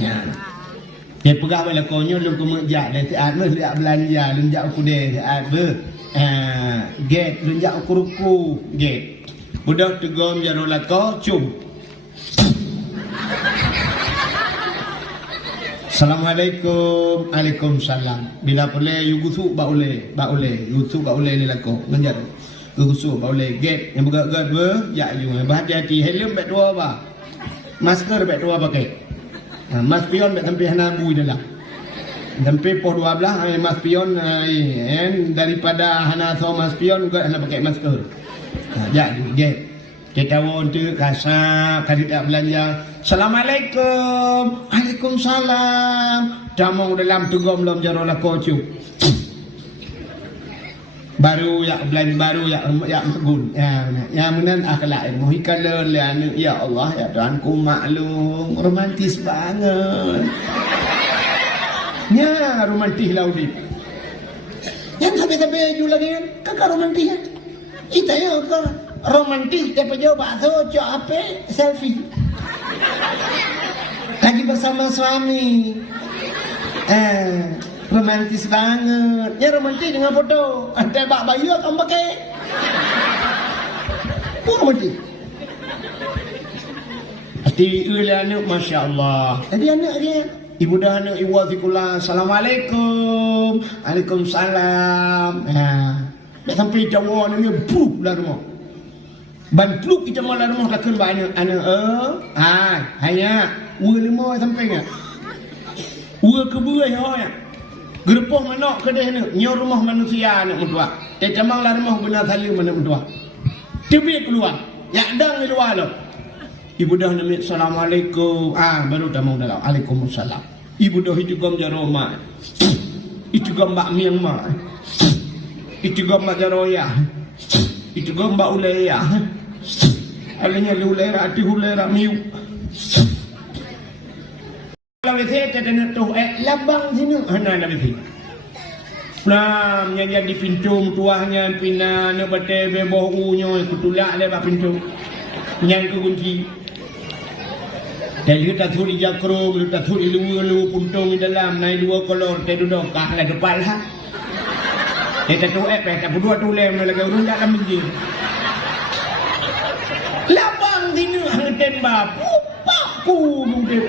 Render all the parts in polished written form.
Ya. Dia pegah bala konyo lu ku mejak le tiat lu liak belanja lu jak ku de tiat be. Get lu jak ku ruku get. Budak tegom jaro lako cum. Assalamualaikum. Waalaikumsalam. Bila boleh you gusuk ba boleh. Gusuk ba boleh ni lako. Menjar. Gusuk ba boleh get yang begak-gak be ya you berhati-hati helm bet dua ba. Masker bet dua pakai. Mas pion bet sampai hanabu dah lah. Sampai pukul 12 mas pion daripada hana so mas pion juga hana pakai masker. Ya get. Kita want kasar kali tak belanja. Assalamualaikum. Waalaikumsalam. Damong dalam tugom lom jaro lako cu. Baru ya belanja baru ya gun. Ya menan akhlak ilmu hikala ya Allah ya Tuhanku maklum romantis banget. Ya romantis lah udik. Yang sampai-sampai ju lagi kan kakak romantis kan. Kita ya kakak romantis tapi jauh bakso cok apa selfie lagi bersama suami romantis banget ya romantis dengan foto ada bak bayu akan pakai romantis hati anak Masya Allah jadi anak dia ibu dah anak ibu azikulah Assalamualaikum Waalaikumsalam tak sampai Jawa ni buh lah rumah ban pluk kita malah rumah takkan banyak anak hanya lemah sampai ngah kebuai hoya gerpoh manok ke deh nak nyor rumah manusia nak mentua camang lah rumah benar salim nak mentua tibi keluar ya dang di luar lo ibu dah namik Assalamualaikum baru tamang dalam Waalaikumsalam ibu dah itu gom jaroma itu gom bak miang mak itu gom bak jaroya itu gom bak ulaya alanya ulera ati ulera miu kalau saya tak nak tahu labang sini hana lagi nam yang di pintu tuahnya pina ne bate be bohunya kutulak le ba pintu yang kunci dan kita thuri jakro kita thuri lu puntung di dalam naik dua kolor te duduk kah la depan lah kita tu tak berdua tu lem lagi urun dalam menjin labang sini hangten ba pupaku mungkin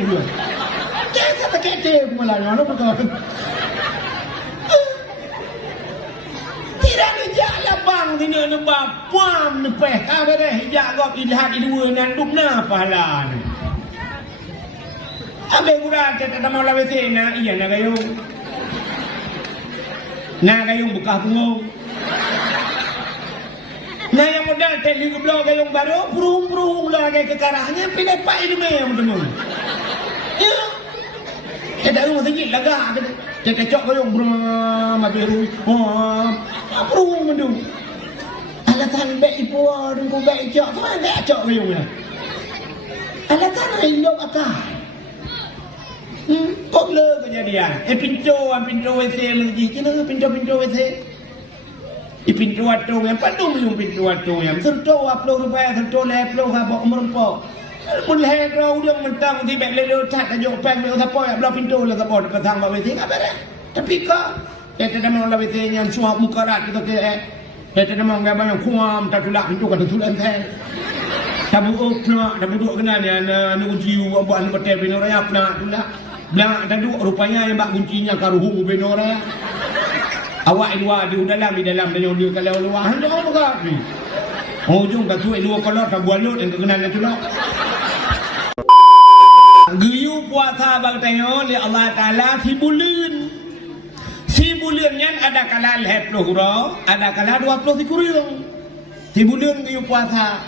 dia kita kete malah ngono betul tidak dijak labang sini ne ba pam ne peh ka deh jak gop ilhat dua nan dupna pahala ni abe gura kita mau lawe sena iya na gayung buka punggung nah yang modal teli geblo gayung baru burung lagi ke karahnya pindah pak ilmu yang teman ya kita rumah sedikit lagak kita cok gayung burung mabiru burung mendu alatan baik ibu dan ku baik cok tu ada cok gayung ya alatan hidup akal kok le kejadian pintu WC lagi kena pintu WC pintu atung yang padung yung pintu atung yang sentuh upload rupaya sentuh upload habok merempok mun he rau dia mentang di bek le tat ajo peng me sapo ya bla pintu la sapo petang ba WC apa dah tapi kok kita dah mau la WC yang suap mukarat kita ke kita dah mau gambar yang kuam tak tulak pintu kan tulan teh tabu opna tabu duk kena ni anu jiu buat anu betel bin raya apna tulak bla tadu rupanya yang bak kuncinya karuhu bin raya awak luar di dalam dan dia kalau luar hang apa kak ni ujung kat tu luar kolor tak bualut yang kenal tu lah giyu puasa bang tengok li Allah taala si bulan yang ada kala 10 huruf ada kala 20 kurang si bulan giyu puasa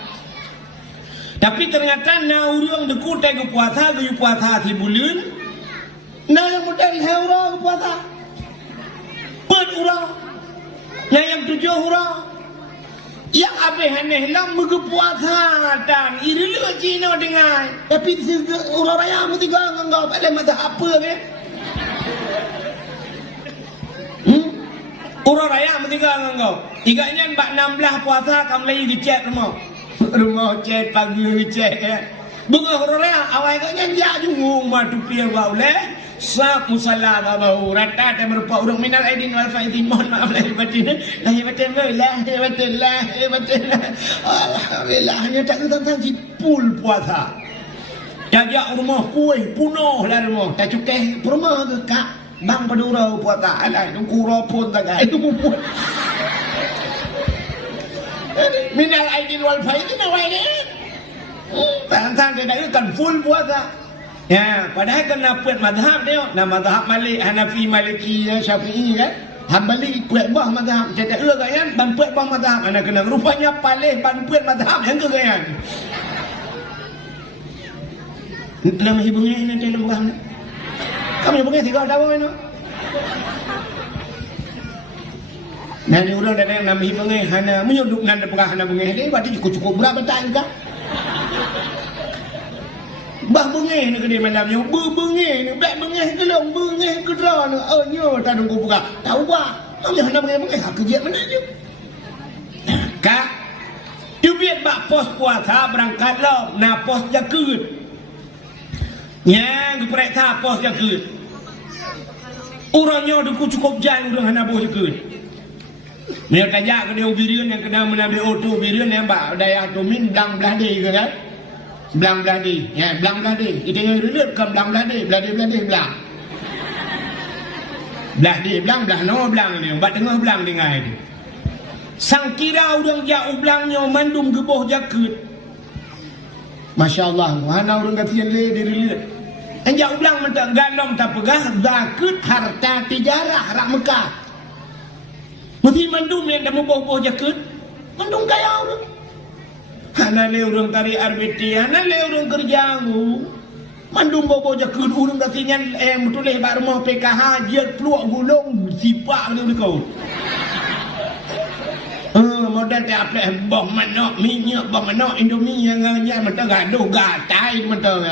tapi ternyata na urang deku tegu puasa giyu puasa si bulan na yang modal huruf puasa urang yang 7 urang yang abe haneh lam puasa dan iri lu Cina dengan tapi urang raya mesti gang engkau pada masa apa ke urang raya mesti gang engkau igaknya 16 puasa kamu lagi dicek rumah cek pagi dicek Bunga hororea awal kanya jajung madu pia baule sak musalla bahu rata dan merupa urang minal aidin wal faidin mohon maaf lahir batin alhamdulillah hanya tak tentang jipul puasa jajak rumah kuih punuh lah rumah tak cukai rumah ke kak bang padurau puasa ada itu kuro pun tak ada itu pun minal aidin wal faidin awal ni tantang dia nak kan full puasa. Ya, padahal kena puat mazhab dia. Nah mazhab Malik, Hanafi, Maliki, Syafi'i kan. Hambali puat bah mazhab. Cetak le kan ban puat bah mazhab. Ana kena rupanya palih ban puat mazhab yang ke kan. Dalam hibungnya ini dalam bukan. Kami bukan tiga tahun ini. Nah, ni orang dah nama hibungnya hana menyuduk nanda pegah hana bungnya dia berarti cukup berapa tahun kah? Bah bengih ni kedai malam ni, bengih ni, baik bengih ke long, bengih ke draw ni, nyo tak nunggu buka. Tahu bah, macam mana bengih kerja mana je. Kak, you biar bak pos puasa berangkat lo, na pos jakut. Yang perek ta pos jakut. Orangnya tu cukup jai orang hana pos jakut. Mereka kajak ke dia ubirian yang kena menambil auto ubirian yang bak daya tu min blang beladi ke kan? Blang beladi, ya blang beladi. Kita yang relate ke blang beladi, beladi blang. Beladi blang no blang ni, bat tengah blang dengar itu. Sang kira orang jak ublangnya mandum geboh jakut. Masya-Allah, mana orang katian le diri le. Anjak ublang mentak ganom tak pegah zakut harta tijarah rak Mekah. Mesti mandum yang dah memboh-boh jakut. Mandum kaya orang. Hana le orang tarik RBT, hana le orang kerjaangu. Mandum bobo jakut urang katingan betul leh bak rumah PKH dia peluak gulung sipak dia kau. Modal tak apa boh manok minyak boh manok Indomie yang mentang gaduh gatai mentang.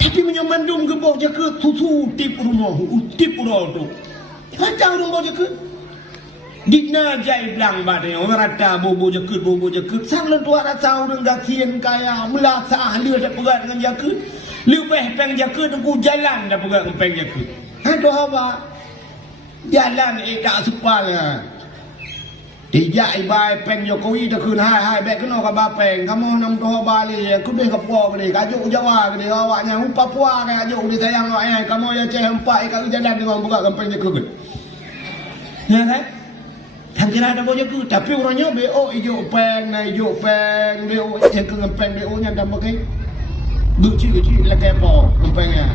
Tapi punya mandum ke boh jakut susu tip rumah, tip urang tu. Macam orang boh jakut. Dina jai blang badai orang rata bobo jakut sang lentua rasa orang gakian kaya melasa ahli dah pegat dengan jakut lebih peng jakut aku jalan dah pegat dengan peng jakut aduh apa jalan tak sepalnya tijak ibai peng Jokowi dah kun hai baik kena ke bapeng kamu nam doh bali aku deh ke po beli kajuk Jawa ke dia awaknya Papua ke kajuk dia sayang awak kamu ya ceh empat kat jalan dengan pegat dengan peng jakut ya kan. Yang kira ada boleh ke, tapi orangnya BO hijau peng, BO yang ke ngepeng BO nya dah pakai kecil lah kepo ngepengnya.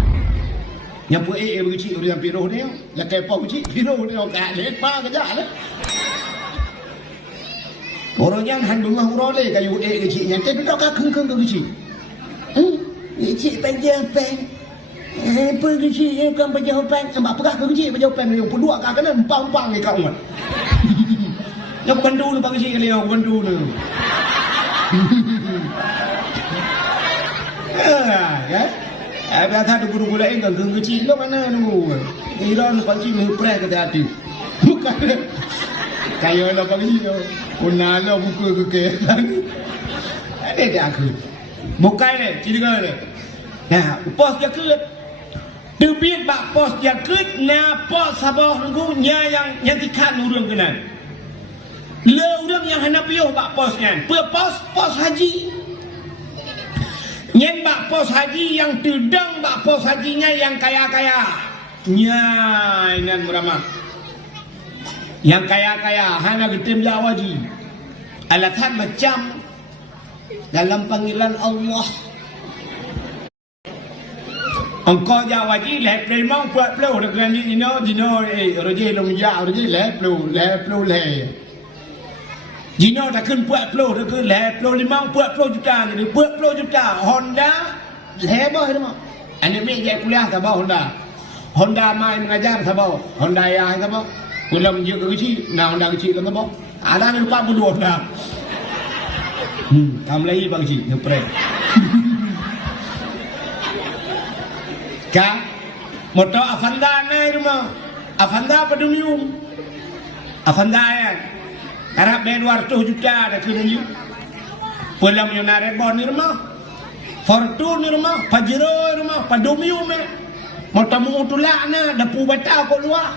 Yang pun kecil orang piroh dia, lah kepo kecil piroh dia kat lepa kejak lah. Orangnya han bunga urole kayu kecil yang tapi tak keng kecil. Kecil panjang peng. Pergi kecil kan panjang peng, ambak pegah kecil panjang peng yang pedua kak kena empang ni kau mat. Yang bandu ni pagi kali yang bandu ni. Kan? Ada satu guru lain kan kecil lo mana tu. Iran pagi ni preh ke hati. Bukan. Kayo lo pagi lo. Unalo buku ke. Ada dia aku. Bukan ni, cerita ni. Nah, pos jakut. Debit bak pos jakut na pos sabah nunggu yang tikan urang kenan. Le orang yang hendak piuh bak posnya, pos haji. Nyen bak pos haji yang terdang bak pos hajinya yang kaya-kaya. Nyan beramah. Yang kaya-kaya hanya getem jawaji. Alatan macam dalam panggilan Allah. Engkau jawaji leh memang buat pelu dengan dino roje long ja roje leh pelu Jino tak kun buat pelu tak kun leh pelu 50 juta ni buat 10 juta Honda lebah tu mah. Ane mi je kuliah tak bawa Honda mai mengajar tak bawa Honda ya tak bawa ulam je kecil nah Honda kecil tak bawa ada ni lupa bulu Honda kamu lagi bang kecil ngepre ka motor Avanda ni rumah Avanda Pedunium Avanda ya Arab bayar 200 juta dah kena ni. Pulang yang nak rebon ni rumah. Fortune ni rumah, Pajero rumah, Padomium ni. Mau tamu tulak na, dapu batal kau luar.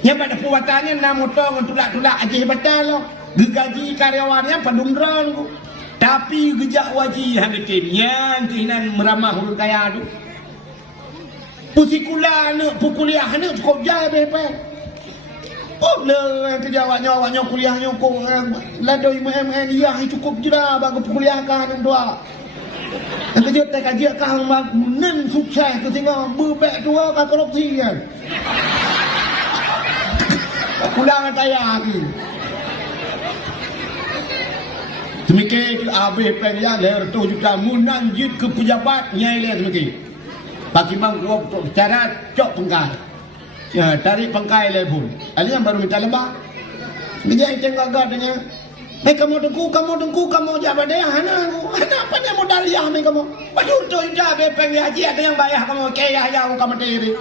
Yang pada dapu batalnya na motong tulak-tulak aja batal lo. Gaji karyawannya padumdran ku. Tapi gejak wajib hangatin yang keinan meramah orang kaya tu. Pusikula ni, pukuliah ni cukup jaya bepe. Oh le kejawanya kuliahnya kau lado IMN iya cukup je dah bagi kuliah kan yang tua. Kerja tak kerja kan nen sukses tu tengok berbek tua kan korupsi kan. Pulang tayar lagi. Demikian habis pengen leher tu juga munang jid ke pejabat nyai le demikian. Bagi bang gua cara cok pengkai. Ya, tarik pengkai le pun. Ali yang baru minta lebah. Dia tengok gadanya. Kamu jabat dia hana apa dia modal ya me kamu. Bajur tu jabe pengen haji ada yang bayar kamu kaya ya kamu diri.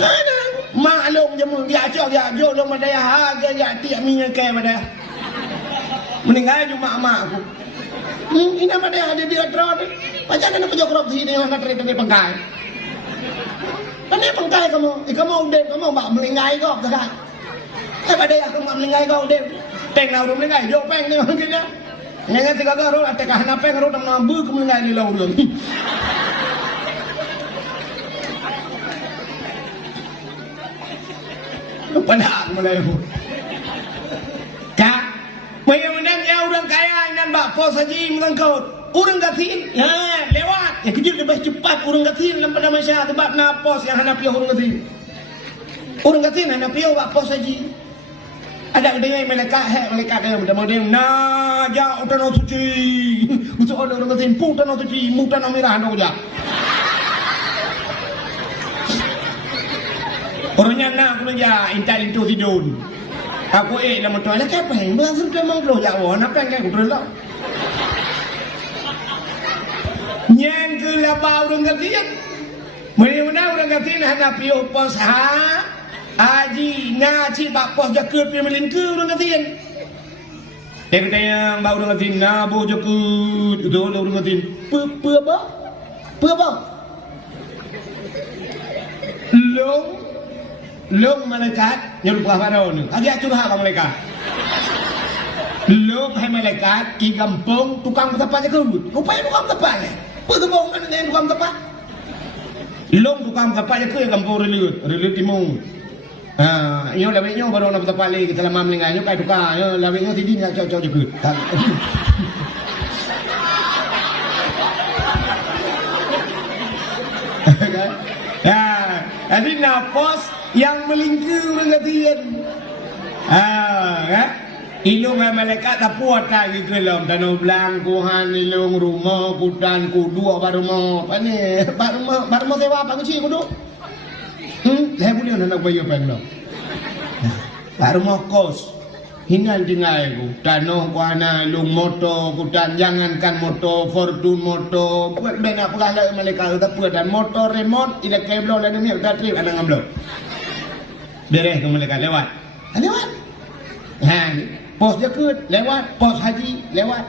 Hana maklum je mun dia cok dia jo lo madaya harga ya tiap minyak ke pada. Meninggal cuma mak aku. Ini madaya ada dia terus. Macam mana pejok korupsi ni hana tarik pengkai. Ini pengkai kamu udah kamu mak melingai kau tak? Pada ya kamu melingai kau udah. Peng nak melingai, jauh peng ni mungkin ya. Nengat tiga garut, ada kahana peng garut nak nambu kamu melingai di laut dulu. Pada mulai pun. Kak, macam ya orang kaya nan bak pos haji melengkau. Orang gatin, ya lewat. Yang kecil lebih cepat orang gatin dalam pada masyarakat tempat napos yang hanapi orang gatin. Orang gatin hanapi orang pos haji. Ada kedai melekat yang mudah-mudahan na ja utano suci. Usah orang gatin pu utano suci, mu utano merah ndo ja. Orangnya nak aku ja intal itu hidun. Aku nama tu ala kepeng, belasur dia manglo ja wana peng kan aku lah. Yang ke labau orang gatin. Mana orang gatin hendak piu pos haji ngaji tak pos jakut piu melingku orang gatin. Dia kata yang bau orang gatin nabu jakut itu orang gatin. Pe apa? Long malaikat nyuruh apa ni? Agak curhat orang malaikat. Long hai malaikat ki kampung tukang betapa jakut. Rupanya tukang betapa ni. Pertembung kan dengan tukang tepat. Long tukang tepat je ke kampung relut timur. Nyo lawik nyo baru nak tepat lagi kita lama melingai nyo kai tukar. Nyo lawik nyo tidi nak cok-cok je ke. Ya, jadi nafas yang melingkar orang katian. Kan? Ilung malaikat tak puas lagi ke dalam tanah belang kuhan ilung rumah kudan kudu baru mau apa ni baru mau sewa apa kecil kudu saya boleh nak bayar apa baru mau kos hinan tinggal ku tanah kuana ilung motor kudan jangankan motor Fortune motor buat benak pelala malaikat tak puas dan motor remote ila kabel dan ni tak trip ada ngambil beres ke malaikat lewat pos jakut lewat, pos haji lewat.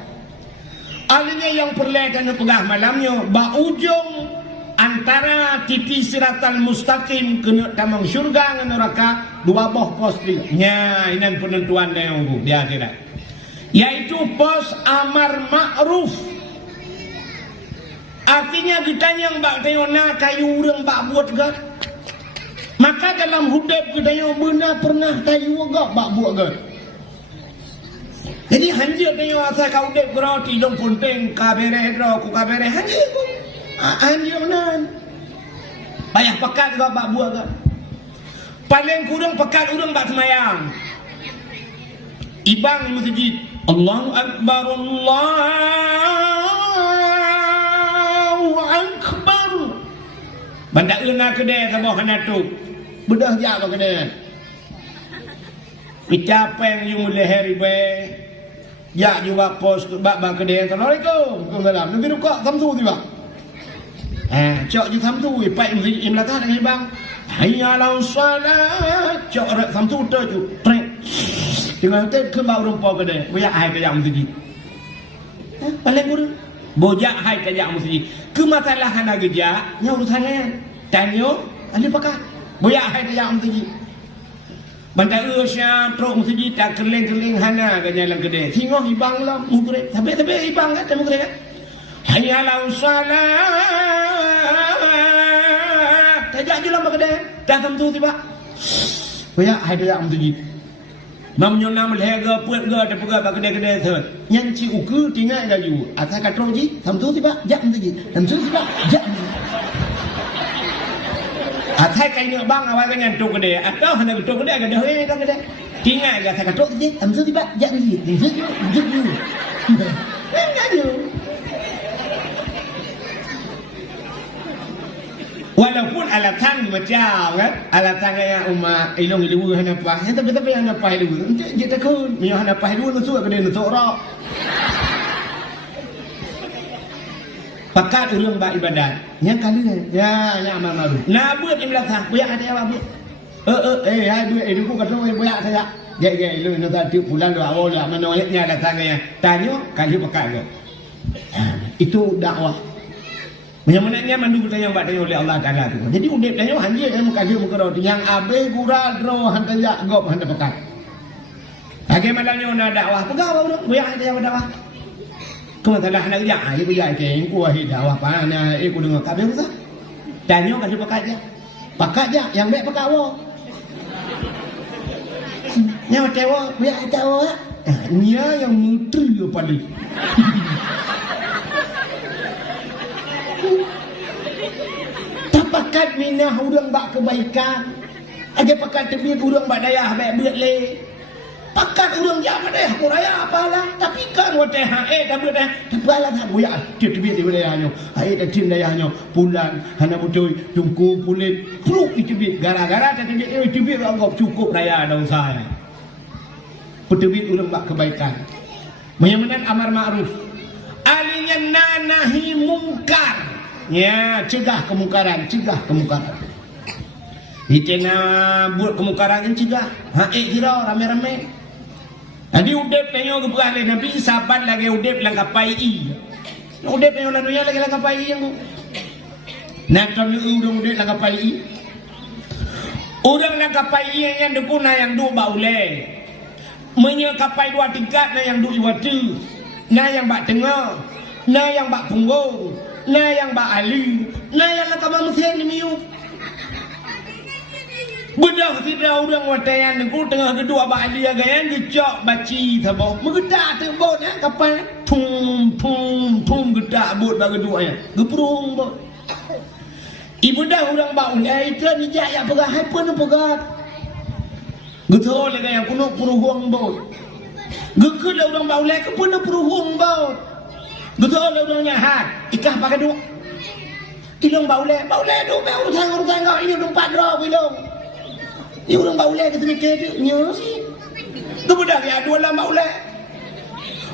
Alanya yang perlekan pegah malamnya, ba ujung antara titi siratal mustaqim kena tamang syurga dengan neraka dua boh pos dia. Nya ini penentuan dia yang di akhirat. Yaitu pos amar ma'ruf. Artinya kita yang bak tayona kayu urang bak buat gak. Maka dalam hidup kita yang benar pernah kayu gak bak buat gak. Jadi hanjir tengok asal kau dek berarti dong punting kabere ro ku kabere hanjir ku. Hanjir nan. Payah pekat kau bak buat ke. Paling kurang pekat urang bak semayang. Ibang di masjid. Allahu Akbar Allahu Akbar. Benda euna kedai sabah kana tu. Bedah jak ke kedai. Picapeng yung leher ibe. Ya juga pos bak kedai. Assalamualaikum. Waalaikumsalam. Nanti rukuk samsu tiba. Cok je samsu pai imlata dengan bang. Hayya lau salat. Cok rek samsu tu tu. Trek. Dengan tet ke bau rumpau kedai. Buya ai ke yang masjid. paling guru bojak hai tajak mesti ke masalah hana gejak nya urusannya tanyo ali pakah bojak hai tajak mesti banda usya pro mesti tak keleng-keleng hana ganya lang gede singoh ibang lah mugre tapi ibang kan mugre kan hayya la salat tajak je lah gede dah tentu tiba bojak hai tajak mesti mam nyonam lehega puat ga te pega ba gede-gede thot nyan chi uku tingai ga yu asa ka troji samtu tiba jak mti samtu tiba jak athai kai ne bang awai ga nyan tok gede atau hana tok gede ga de he tok gede tingai ga sa ka tok ti samtu tiba jak mti juk yu enggak yu walaupun alatan macam kan alatan yang umat ilong dulu hana pas tapi hana pas dulu dia takut dia hana pas dulu masuk ke dia nak rak pakat urang ba ibadat yang kali ni ya amal malu na buat imlak sah buat ada apa buat hai buat dulu kata buat saya gaya lu nak tiup bulan dua awal lah menolaknya datang ya tanya kali pakat itu dakwah menyemenaknya mandu bertanya buat tanya oleh Allah Ta'ala tu. Jadi udip tanya hanjir yang mengkaji muka roti. Yang abe gural dro hantar jak gop hantar pekat. Bagaimana nak dakwah? Pegang apa dulu? Buyak hantar yang dakwah. Kau tak dah nak jak. Ibu jak keng kuah dakwah pana. Ibu dengar kabel tu. Tanya kasi pekat je. Pekat je. Yang baik pekat wo. Yang tewa buyak hantar wo. Nya yang mutri paling. Pakat minah urang bak kebaikan aja pakat tebih urang bak dayah baik beut le pakat urang jak bak dayah kuraya apalah tapi kan wate dah beut dah tebalah tak boyak tebih dayahnya dah tim dayahnya pulang hana betul tungku pulit pruk tebih gara-gara tebih anggap cukup daya dah saya petebih urang bak kebaikan menyamanan amar ma'ruf alinya nahi mungkar. Ya, cegah kemungkaran. Hitena buat kemungkaran cegah. Kira rame-rame. Tadi udep tanya ke beralih Nabi sahabat lagi udep langkapai i. Udep tanya lalunya lagi langkapai i yang nak kami udang udep langkapai i. Udang langkapai i yang dukuna yang du baule. Menyekapai dua tingkat na yang du iwatu. Na yang bak tengah. Na yang bak punggung. Na yang ba ali, na yang nak kamu mesti ni miu. Budak tidak orang watayan aku tengah kedua ba ali agayan gecok baci sabo. Megedak tebot kapal pum gedak bot ba kedua ya. Geprung bot. Ibu dah orang ba ulai itu ni jak ya pegah hai pun pegah. Getol lagi yang kuno puruhung bot. Gekut orang ba ulai ke pun puruhung bot. Betul lah udangnya hat ikah pakai duk ilong baule duk be urusan kau ini udang padro ilong ini udang baule ke sedikit nyo sih tu budak ya dua lah baule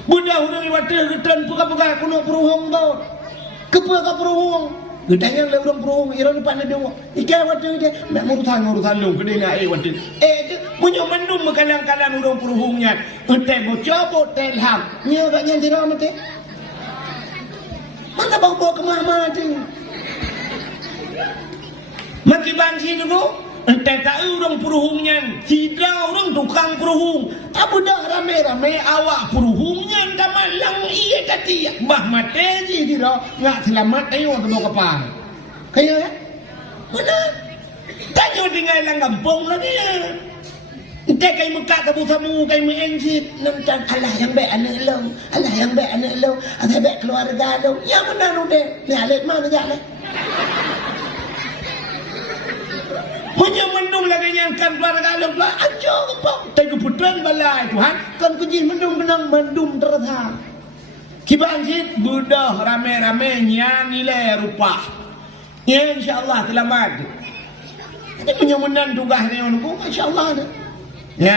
budak udang iwate getan puka-puka kuno peruhung tu kepuka peruhung gedangnya le udang peruhung iron pak nado ikah wate dia nak urusan lu gede ngai wate punya mendum kadang-kadang udang peruhungnya ente bocor telham nyo gak nyen tiro mate. Mana bawa ke mati? Maki banci dulu. Entah tahu orang peruhungnya, tidak orang tukang peruhung. Abu dah rame-rame awak peruhungnya dah malang iya tadi. Bah mati je dia nggak selamat ayo ke bawah kapal. Kaya mana? Tanya tinggal lang kampung lagi ya. Entah kay muka kabu samu kay mengensip nonton Allah yang baik anak lo, Allah yang baik anak lo, Allah baik keluarga lo. Yang mana nu deh? Ni alit mana jalan? Punya mendung lagi yang kan keluarga lo lah. Ajo kepok. Tapi keputusan balai Tuhan kan kunci mendung benang mendung terasa. Kibanjit budah rame-rame nilai rupa. Ya insyaAllah selamat. Ini punya menang tugas ni orang insyaAllah dah. Ya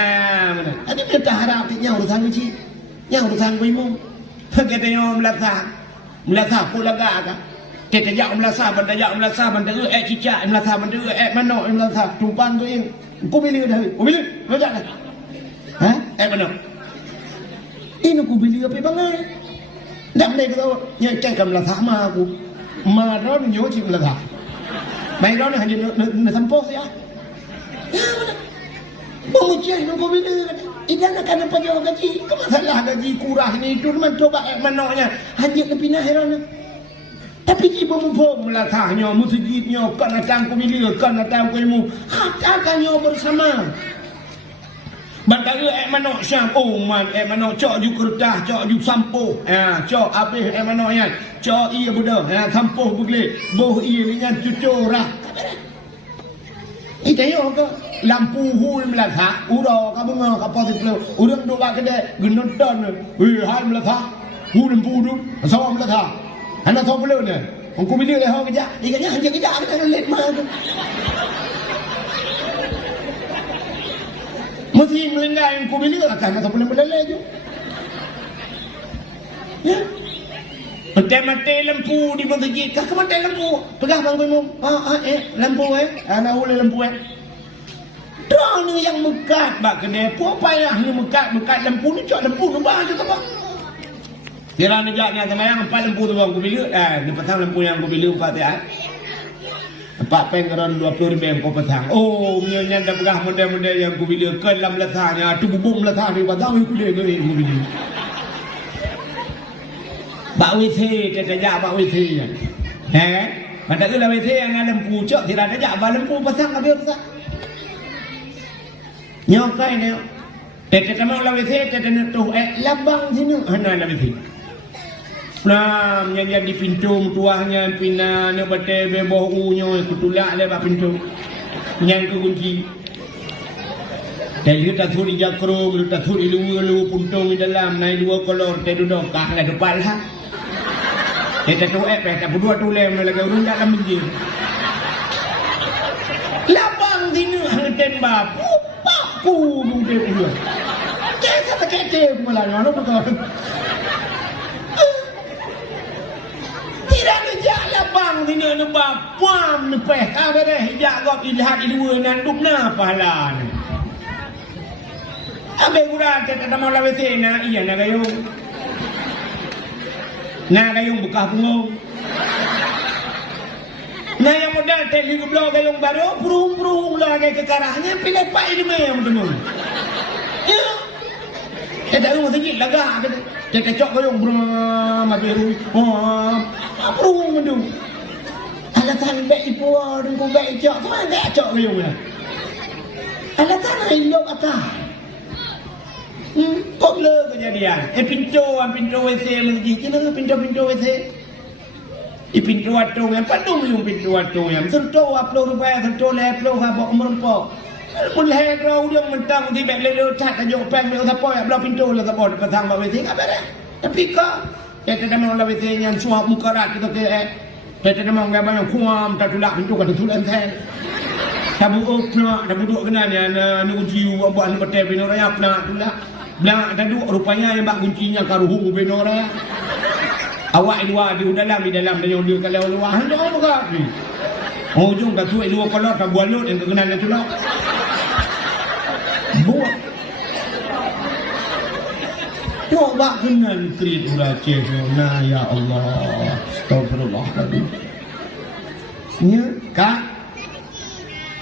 mana? Ada kita harap yang urusan kecil, yang urusan bimu. Kita yang melasa pula gak. Kita jak melasa, benda cicak melasa, benda mana melasa. Tumpang tu yang, kau beli dah, kau beli, kau jangan. Mana? Ini kau beli apa bangai? Đam đây cái nhà chạy cầm là thả mà aku. Mà nó nhớ chim là thả. Mày đó hanya thăm post ya. Pengujian nunggu bila idan akan panjang gaji. Kau masalah gaji kurang ni itu man coba manoknya hanya lebih heran. Tapi ibu mu melatahnya, musjidnya, kan datang ku bila, kan datang ku ilmu. Akannya bersama. Bantara manok syam, oh man manok cok ju kertas, cok ju sampo. Cok habis manoknya, cok iya budak, sampo begle. Boh iya dengan cucurah. Itayo ke lampu hul melatah, uro ka bunga ka positif. Urang dua kedai genodon. Hai melatah. Hul lampu tu, sama melatah. Anak tahu belum ni? Aku bila dah orang kerja, dia hanya kerja kita let mah. Mesti melenggai aku bila akan atau boleh meleleh je. Ya. Mati lampu di masjid, kak mati lampu. Pegang bang minum. Lampu anak ulai lampu Drone ni yang mekat bak kedai. Apa payah ni mekat lampu ni cak lampu tu bah tu apa? Kira ni jaknya semayang empat lampu tu bang aku bila. Dia pasang lampu yang aku bila empat ya. Empat pengeran 20 ribu yang kau pasang. Oh, punya dah pegang model-model yang aku bila ke dalam letaknya. Tu bubung letak di pasang aku dia ke aku bila. Bak WC dia tajak bak WC nya. Pada ke WC yang ada lampu cak tidak tajak bak lampu pasang habis pasang. Nyokai ni. Kita mau la WC kita nak tu labang sini hana la WC. Nah, yang di pintu tuahnya pina ne bate beboh unyo kutulak le ba pintu. Yang ke kunci. Dan kita thuri jakro, kita thuri lu puntung di dalam naik dua kolor te duduk kah la depan lah. Kita tu tak berdua tu lem lagi urung dalam menjin. Labang sini hangten ba. Pupaku mungkin dia. Kita kete mulai ngono betul. Bang sini ada bapam ni peh kau dah hijak kau ilihat ilmu nan dupna pahala ni. Abe gura kita mau lawe sena iya na gayung buka bungong. Nah yang modal teli goblok gayung baru burung lagi ke karahnya pilih pak ini meh teman. Ya. Kita mau sedikit lagak kita cok gayung burung mabiru. Burung mendu. Alatan baik ibu dan ku baik cok. Kemana baik cok gayung ni? Alatan ilok atas. Kok le kejadian? Pintu WC masjid. Kena pintu WC. Pintu atung yang padung yung pintu atung yang sentuh upload rupaya sentuh leplo habok merempok. Mulai kau dia mentang di baik le tak tajuk pen dia siapa yang belah pintu lah siapa pasang bawah WC apa dah? Tapi kau kita dah mau WC yang suap muka rat kita ke kita dah mau gambar yang kuam tak tulak pintu kan tulan sen. Tabu opna, tabu duk kena ni ni kunci buat ni betul benar apa nak tulak. Belah ada duk rupanya yang bak kuncinya karuhu benar ya. Awak luar di dalam dan yang dia kalau luar hendak apa kau ni? Ujung kat tu luar kolor tak buat lut yang kena nak tulak. Buat. Coba kenal krit urace na ya Allah. Astagfirullahaladzim. Nya kak.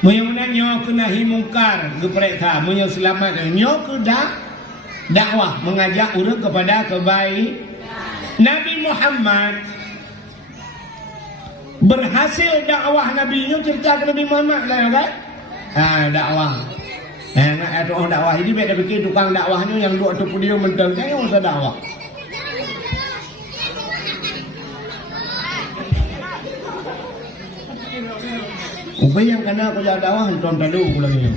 Muyuna nyo kena himungkar gepreka, munyo selamat nyo kedak dakwah mengajak orang kepada kebaikan. Nabi Muhammad berhasil dakwah Nabi nya cerita ke Nabi Muhammad lah kan? Dakwah. Ada orang dakwah ini beda fikir tukang dakwahnya yang dua tu dia mental kan yang usah dakwah. Upaya yang kena aku jadi dakwah hentam tadu aku lagi.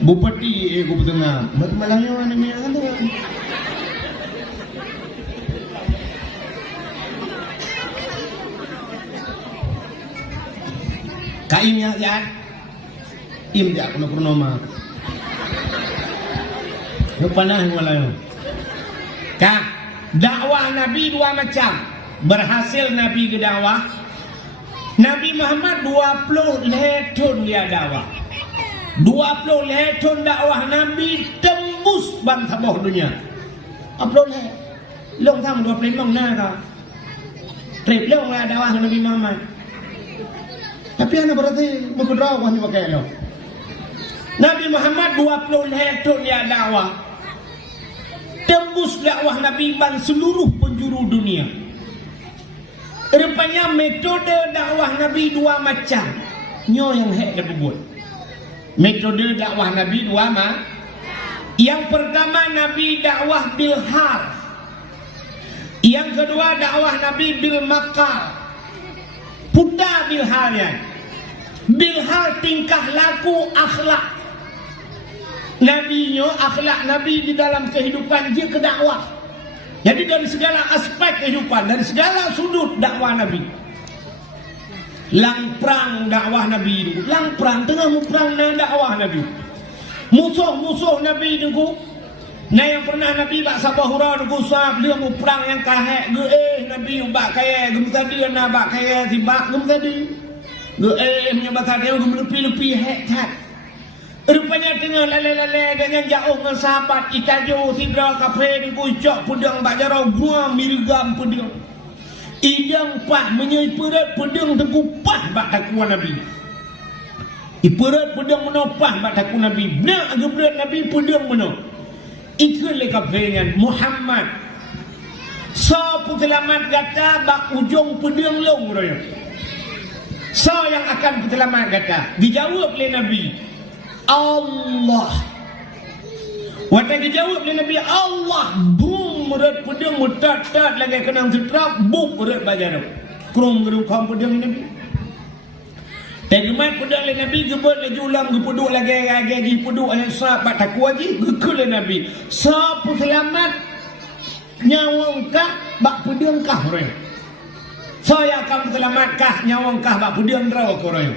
Bupati aku bertengah. Malangnya mana ni kan tu. Kainnya ya. Dia kena purnama. Yang panah malah. Kak, dakwah Nabi dua macam. Berhasil Nabi ke dakwah. Nabi Muhammad 20 tahun dia dakwah. 20 tahun dakwah Nabi tembus bangsa bawah dunia. upload lah long tham dua pelimang na kau trip long lah dakwah Nabi Muhammad tapi anak berarti berkudraw kan pakai lo Nabi Muhammad 20 tahun dia dakwah tembus dakwah Nabi ban seluruh penjuru dunia. Rupanya metode dakwah Nabi dua macam. Nyo yang hek dia buat. Metode dakwah Nabi dua macam. Yang pertama Nabi dakwah bil hal. Yang kedua dakwah Nabi bil makal. Putar bil hal ya. Bil hal tingkah laku akhlak. Nabi nyo akhlak Nabi di dalam kehidupan dia ke dakwah. Jadi dari segala aspek kehidupan, dari segala sudut dakwah Nabi. Lang perang dakwah Nabi itu, lang perang tengah mu perang dakwah Nabi. Musuh-musuh Nabi itu, nah yang pernah Nabi bak sabah hurau itu sahab dia mu perang yang kahek, Nabi bak kaya, gem tadi nak bak kaya tibak gem tadi, menyebab tadi gem lepi-lepi hek tak. Rupanya tengah lele-lele dengan jauh dengan sahabat ikajo sidra kafe di pucuk pedang bak jarau gua mirgam pedang. Idang pah menyai perat pedang tegupah bak takwa Nabi. Iperat pedang menopah bak takwa Nabi. Nak agak berat Nabi pedang menop. Ikut le kafe dengan Muhammad. So putelamat kata bak ujung pedang long royo. So yang akan putelamat kata dijawab oleh Nabi. Allah. Waktu dijawab oleh Nabi Allah, boom merat pedang mutat-tat lagi kenang setrak, boom merat bajar. Krum gerung kam pedang Nabi. Tegemat pedang oleh Nabi gebut lagi ulang gepuduk lagi gepuduk ayat sahabat takwa ji gekul oleh Nabi. Sapu selamat nyawang kah bak pedang kah roy. Saya akan selamat kah nyawang kah bak pedang raw ko roy.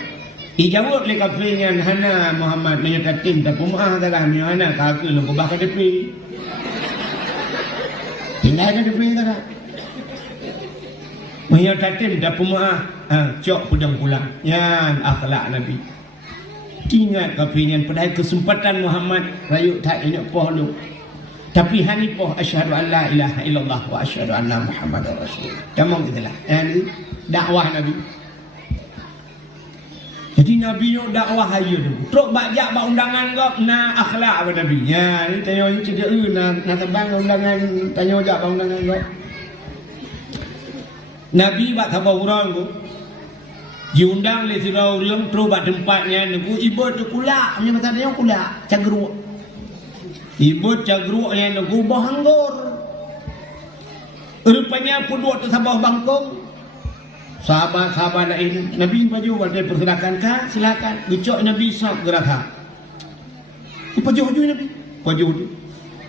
Ijawab le kafingan hana Muhammad menyatakan tak pemah dah mi hana ka ke lu bakal depi. Tinggal ke depi tak. Menyatakan tak pemah cok pedang pulang. Yan akhlak Nabi. Ingat kafingan pada kesempatan Muhammad rayuk tak ingat poh lu. Tapi hanifah asyhadu an la ilaha illallah wa asyhadu anna Muhammadar rasul. Tamam itulah. Yani dakwah Nabi. Jadi Nabi yo dakwah ayo tu. Truk bajak bak undangan kau na akhlak apa Nabi. Ya, ni tanya ni cerita na tebang undangan tanya jak bak undangan kau. Nabi bak tabah urang tu. Diundang le sirau urang truk bak tempatnya niku ibut tu kulak, punya mata dia kulak, cagruk. Ibut cagruk yang niku bahanggur. Rupanya puduk tu sabah bangkong. Sahabat-sahabat lain Nabi baju wadai persilakan kah? Silakan. Gecok Nabi sab geraka. Paju Nabi. Paju.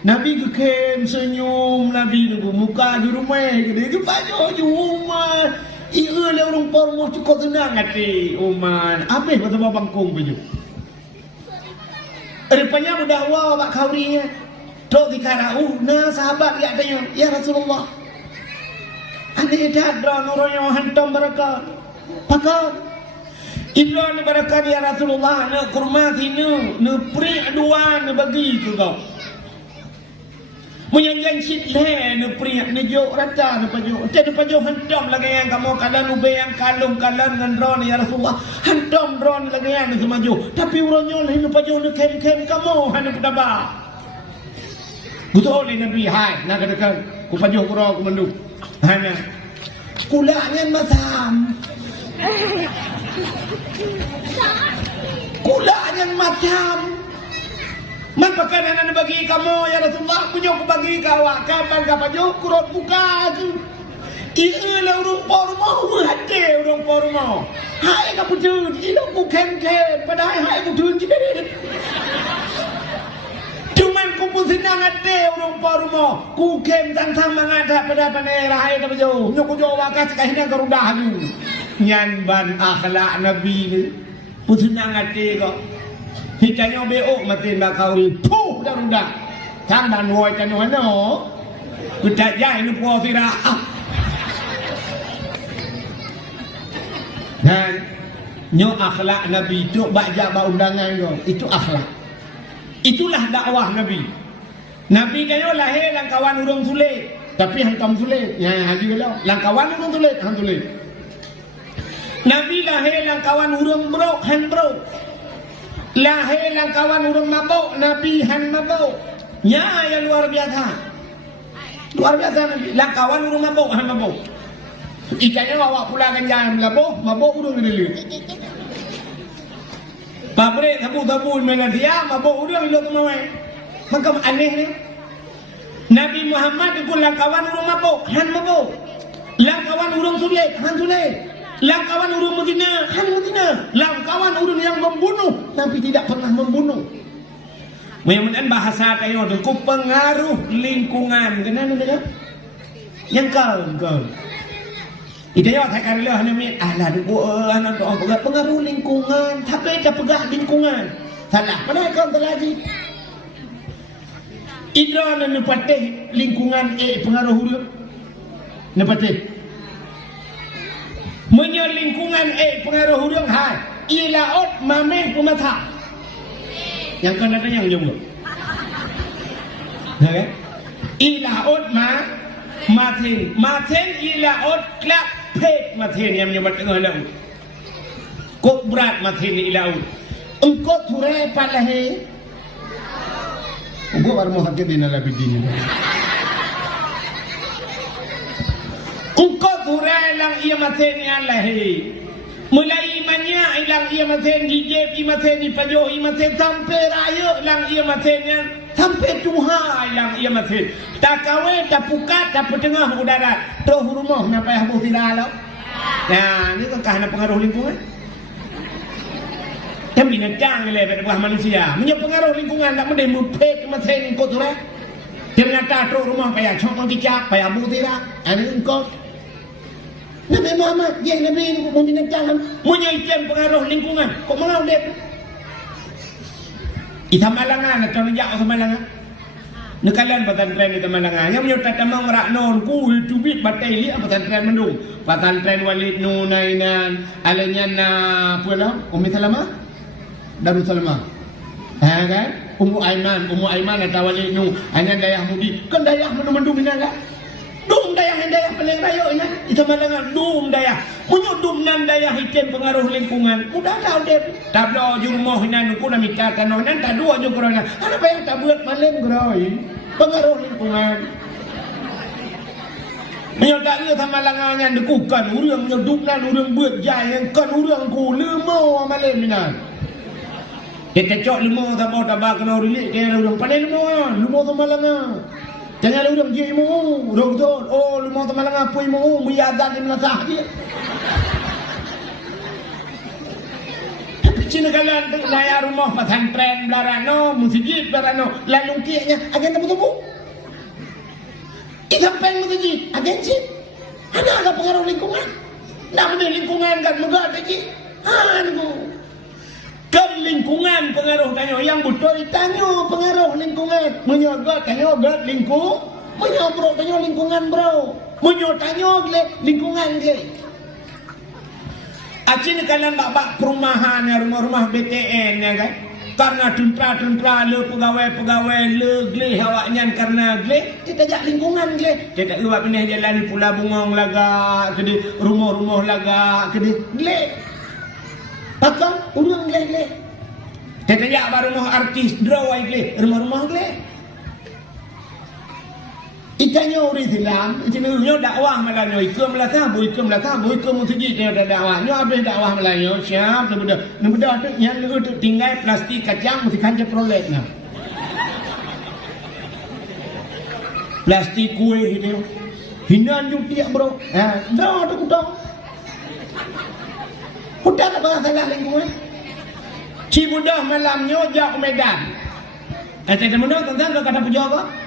Nabi kekem senyum Nabi nunggu muka di rumah gede ke paju rumah. Iya le orang pormo cukup tenang hati Uman. Habis mata bangkong baju. Rupanya udah wow bak kaurinya. Tok dikarau nah sahabat ya tanya, ya Rasulullah. Ane dah drone orang yang hantam berkat. Pakat. Ibnu berkat ya Rasulullah nak kurma sini, nak peri dua nak bagi tu kau. Menyanyi sit le nak peri nak jok rata nak paju. Jadi paju hantam lagi yang kamu kalan ube yang kalung kalan dengan drone ya Rasulullah. Hantam drone lagi yang nak maju. Tapi orangnya le nak paju nak kem kamu hendak pedaba. Betul le Nabi hai nak katakan ku paju kurang ku mandu. Hana kulaknya macam man pakanan bagi kamu ya Rasulullah punya aku bagi kau kapan kapan kurang buka tu iya orang pormo hati orang pormo hai kamu tu ini aku kem padahal hai aku tu cuman ku senang hati orang pormo ku kem tantang mengada pada panera hai tak jauh nyok jauh wakas kahina garudah ni nyan ban akhlak Nabi ni ku senang hati kok hitanya beok matin bakau puh garudah tang dan woi kan no ku tak jai ni po sira dan nyok akhlak Nabi tu bajak ba undangan kau itu akhlak. Itulah dakwah Nabi. Nabi kayo lahir langkawan urung sulit, tapi hantam sulit. Ya, haji lah. Langkawan urung sulit, han sulit. Nabi lahir langkawan urung bro, han bro. Lahir langkawan urung mabuk, Nabi han mabuk. Ya, yang luar biasa. Luar biasa Nabi. Langkawan urung mabuk, han mabuk. Ikannya bawa pulang jangan mabuk urung dulu. Pabrik tabu-tabu mengadia mabuk urung lu kemauan. Maka aneh ni. Nabi Muhammad itu langkawan urung mabuk, han mabuk. Langkawan urung sulit, han sulit. Langkawan urung Madinah, han Madinah. Langkawan urung yang membunuh, Nabi tidak pernah membunuh. Mudah-mudahan bahasa kayo itu pengaruh lingkungan. Kenapa ni? Yang kau. Itu ya saya kari lah ni. Alah duku anak doa pengaruh lingkungan. Tapi dah pegah lingkungan. Salah. Mana kau terlagi? Ida na patih lingkungan pengaruh huruf napatih munya lingkungan pengaruh huruf hai ilaut mameh pumatha yang kan ada yang jumlah okay? Ilaut mathin ilaut klak pek mathin yang menyebut dengan kok berat mathin ilaut engkau turai palahe Gue baru mau hakik dina lebih dini. Engkau turai lang ia maten Allah. Mulai imannya lang ia maten gigit, ia maten dipajo, ia maten sampai raya lang ia matennya sampai Tuhan lang ia maten. Tak kawe, tak pukat, tak petengah udara. Terus rumah nampak yang putih dah. Nah, ini kan kerana pengaruh lingkungan. Yang binatang ni lepas buah manusia. Punya pengaruh lingkungan tak boleh mempek maten kau tu lah. Ternyata teruk rumah payah cokong kicap, payah putih dah. Ada engkau. Nabi Muhammad, dia Nabi ini pun binatang. Punya ikan pengaruh lingkungan. Kau malah dia. Ita malangan atau nejak ke malangan. Nekalan pesantren di Malangan. Yang menyertai tamang rak non ku itu bit batai lihat pesantren mendung. Pesantren Walid Nunainan, alanya na pula Umi Salamah. Darul Salamah. Kan? Ummu Aiman atau Walid Nu, hanya dayah mudi. Kan dayah mendung minanglah. Dum dayah paling raya ini. Itu Malangan dum dayah. Punya dum nan dayah ikan pengaruh lingkungan. Mudah dah dia. Tak ada jumlah nan ku nak minta tanah nan tak dua je kerana. Apa yang tak buat malam gerai. Pengaruh lingkungan. Menyertai ia sama Malangan yang dekukan urang nyeduk nan urang buat jaya kan urang ku lemau malam minan. Kita cok lemau tabak kena rilik kena urang pandai lemau sama Malangan. Jangan urang je imu, urang tu. Oh lemau sama Malangan apa imu biadan di melasah dia. Cina kalian naya rumah pesantren belarano, masjid belarano, lalu kianya agen temu-temu. Kita pengen masjid, agen sih. Ada agak pengaruh lingkungan. Namanya lingkungan kan mudah lagi. Anu. Kan lingkungan pengaruh tanya yang betul tanya pengaruh lingkungan. Menyogot tanya lingkung, menyobrok tanya lingkungan bro. Menyotanya lingkungan dia. Acin kalian bak perumahan ya rumah-rumah BTN ya kan karena tentera le pegawai le gleh awaknya karena gleh kita jak lingkungan gleh kita luar pindah jalan Pulau Bungong laga ke rumah-rumah laga ke gleh pakam urang gleh kita jak rumah artis drawai gleh rumah-rumah gleh Itanya orang Islam, istimewa dakwah Melayu, ikam latah, buik masjid dia ada dakwah. Nyo habis dakwah Melayu, siap nebuda tu yang lu tu tinggal plastik kacang mesti kanja prolet nah. Plastik kue itu. Hinan ju tiak bro. Bro tu kutong. Kuda tak salah lingkungan. Cibudah malamnya jak Medan. Ada mana tentang kata pejabat?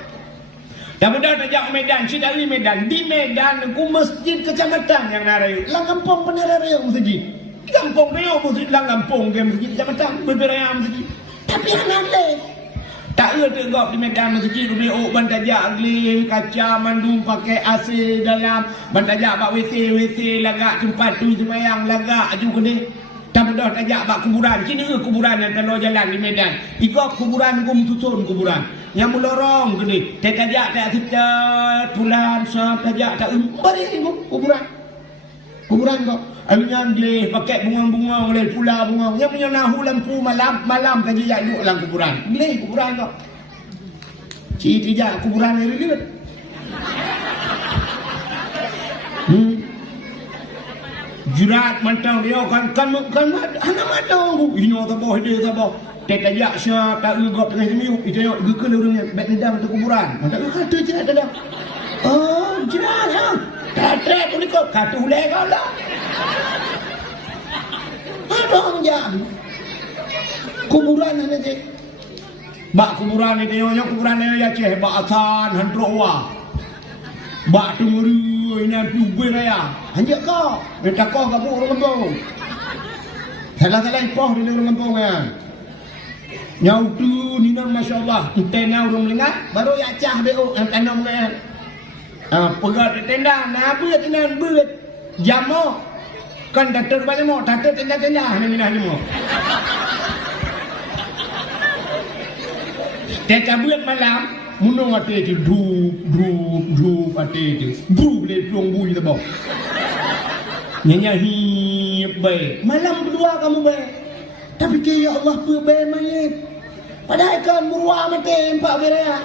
Dah mudah tajak Medan, dari Medan. Di Medan, ku masjid kecamatan yang narayu. Lang kampung pernah narayu masjid. Kampung dia masjid, lang kampung dia masjid kecamatan. Beberapa masjid. Tapi anak le. Tak ada tengok di Medan masjid. Rumi bantajak geli, kaca, mandung pakai AC dalam. Bantajak bak WC lagak tempat tu semayang lagak juga deh. Tak mudah tajak bak kuburan. Sini kuburan yang kalau jalan di Medan. Ikut kuburan, susun kuburan. yang melorong gede. Tajak tak sejat bulan tajak tak balik kuburan. Kuburan kok. Aminan gleh pakai bunga-bunga oleh pula bunga. Yang punya nahu lampu malam kaji jak duk dalam kuburan. Gleh kuburan kok. Cik tijak kuburan ni ribet. Jurat mantang dia kan anak matang. Ini tabah dia tabah. Tajak syah tak gugap tengah semiuk. Itu yang gekal orangnya baik dendam tu kuburan. Tak kata je ada. Oh, jurat ha. Tak ada tu ikut kata hulai kau lah. Adong jam. Kuburan ni je. Bak kuburan ni tengoknya kuburan ni Aceh bak asan handrok wa. Bak tunggu ini tubuh raya. Hanya kau, minta kau kamu orang kampung. Salah-salah ipoh di orang kampung ya. Nyau tu ni nama masya-Allah, tenda orang Melengah baru ya Aceh beo yang tenda mengan. Pegat tenda, nak buat tenda buat jamu. Kan datar banyak mau, datar tenda-tenda ni minah ni mau. Tenda buat malam, munung ate tu drup ate tu. Drup le plong bui tu bau. Nyanyi baik. Malam berdua kamu baik. Tapi ke ya Allah pe baik mayit. Padahal kan murwa mati empat beria.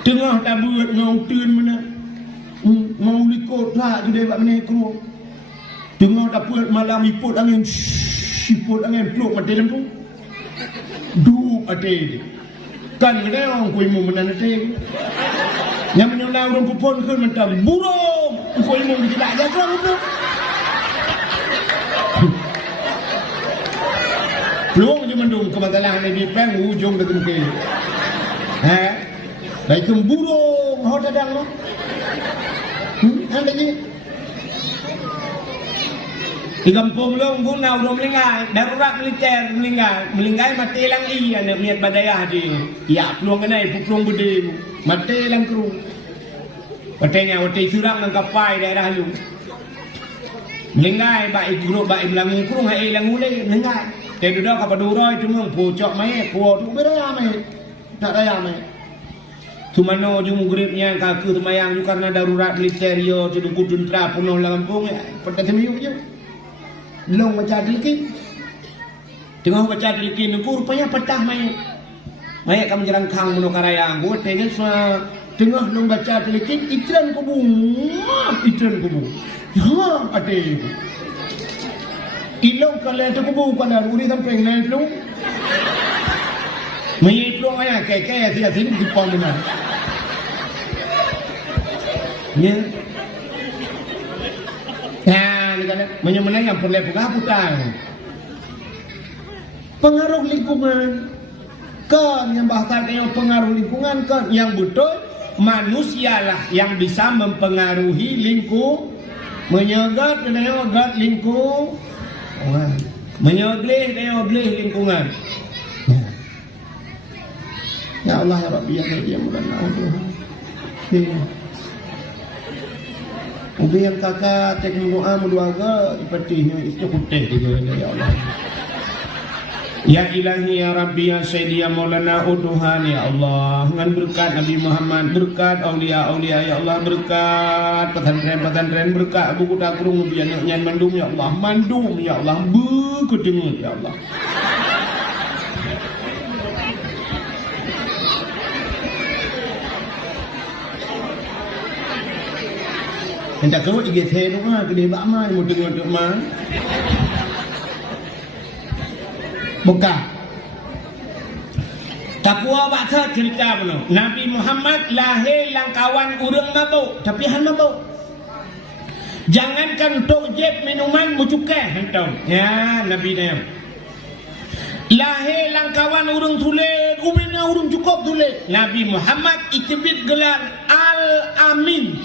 Tengah tak buat ngau tun mana. Mau likut lah di dekat mana keruh. Tengah tak buat malam iput angin. Iput angin peluk mati lembu. Dup ate. Kan kena orang kuimu menanate. Yang menyulau orang pupon ke macam burung. Kuimu tidak jaga itu. Peluang je mendung kemasalah ni di peng ujung ke mungkin. Baik burung hot dadang lo. Ada je. Di kampung long guna orang Melengah darurat militer melinggai mati lang iya nak niat badayah dia. Ya peluang kena peluang gede mati lang kru. Katanya waktu surang nang kapai daerah lu. Melinggai baik guru baik melangu kru hai lang ulai melinggai. Dia duduk kat paduroi tu mung pucok mai puo tu beraya mai. Tak raya mai. Cumano jung gripnya kaku temayang ju karena darurat militer yo tu kudun tra penuh Lampung ya. Pada semiu je. Long baca dilikin. Tengah baca dilikin ku rupanya petah mai. Mai kamu jerangkang meno karaya anggo tengah tengah long baca dilikin itran kubu. Ya ade. Ilong kalian tu kubu kana uri sampai naik lu. Mai plong aya keke ya sini di pom mana. Ya. Menyemenang yang perlu putang. Pengaruh lingkungan kan yang bahasa yang pengaruh lingkungan kan yang betul manusialah yang bisa mempengaruhi menyegat lingkungan menyegleh lingkungan. Ya Allah ya Rabbi ya dia mudah-mudahan Tuhan. Ubi yang kakak cek doa menduaga sepertinya itu putih juga ya Allah. Ya Ilahi ya Rabbi ya Sayyidi ya Maulana Tuhan ya Allah. Dengan berkat Nabi Muhammad, berkat aulia-aulia ya Allah, berkat pesantren berkat buku takrung biar nyan mandum ya Allah, berkedengut ya Allah. Hendak kau ikut saya tu mah, kedai bak mah, mau tengok mah. Buka. Takwa baksa cerita benar. Nabi Muhammad lahir langkawan urang mabuk, tapi han mabuk. Jangankan untuk jeb minuman mucukai hentam. Ya Nabi dia. Lahir langkawan urang tulen, umurnya urang cukup tulen. Nabi Muhammad itibit gelar Al-Amin.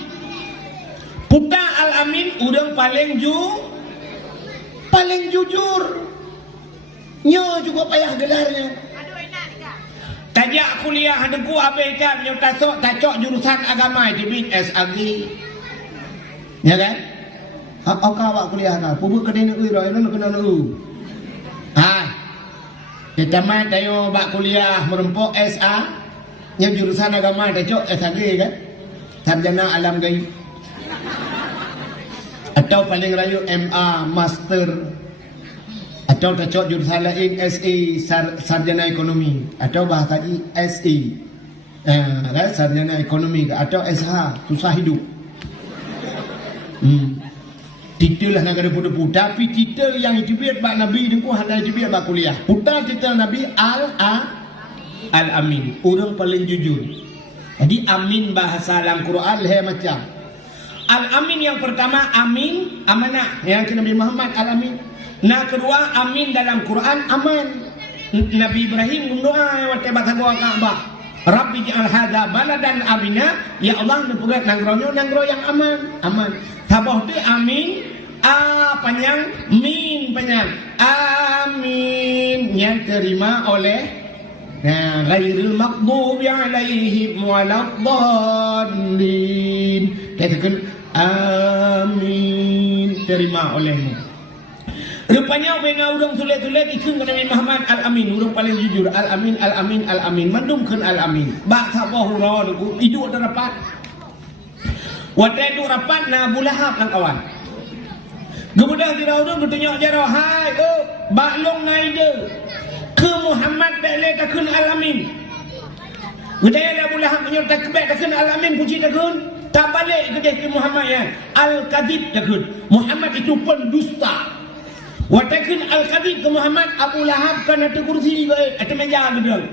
Puta Al-Amin udang paling jujur. Nyo juga payah gelarnya. Tajak kuliah hadengku abaikan nyo tacok jurusan agama di BS agi. Ya kan? Apa awak kuliah ka? Pubu kedene ui roi lu kena lu. Ha. tamat tayo bak kuliah merempok SA yang jurusan agama tacok SAG kan, sarjana alam gaib, atau paling rayu MA master, atau tacok jurusan lain SE sarjana ekonomi, atau bahasa SE sarjana ekonomi, atau SH susah hidup. Titel lah nak ada putu, tapi titel yang diberi bak Nabi ni pun hendak diberi bak kuliah. Putar titel Nabi Al-Amin, orang paling jujur. Jadi amin bahasa dalam Quran le macam Al-Amin yang pertama amin amanah, yang ke Nabi Muhammad Al-Amin. Nah kedua amin dalam Quran aman. Nabi Ibrahim berdoa waktu batagua Ka'bah, Rabbi ja'al hadza baladan amina, ya Allah nepugat nanggronyo nanggro yang aman. Tabah tu amin panjang, min panjang, amin yang terima oleh ghairil maghdubi alaihim waladdallin. Katakan amin terima olehmu. Rupanya benga urang tulet-tulet ikut Nabi Muhammad Al-Amin, urang paling jujur. Al-Amin mandumkeun Al-Amin. Bak sabah ura deku hidup ada rapat. Waktu itu rapat na Abu Lahab nang kawan. Kemudian tidak urang bertanya jaro, hai bak long nai je ke Muhammad bele takun Al-Amin. Gudaya Abu Lahab punya takbir takun Al-Amin puji takun. Tak balik ke Muhammad ya. Al-Kadhib takun. Muhammad itu pendusta. Watakin Al-Kadhib ke Muhammad, Abu Lahab kan ada kursi ada meja gedang.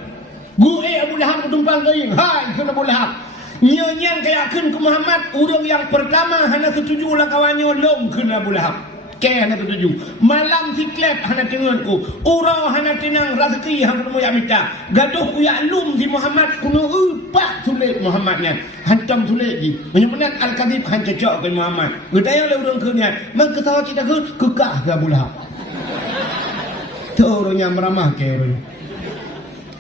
Gue Abu Lahab tumpang ke hai ke Abu Lahab. Nyanyian kayakan ke Muhammad, urang yang pertama hana setuju lah kawannya long ke Abu Lahab. Kaya hana setuju. Malam siklep hana tengokku. Urang hana tenang rezeki hang kuno ya minta. Gaduh uyak lum di Muhammad kuno upak sulit Muhammadnya. Hantam sulit ji. Menyebutkan Al-Kadhib han cocok ke Muhammad. Gedaya le urang kenya. Mang ketawa kita ke kekah ke Abu Lahab. Tu orangnya meramah ke orang.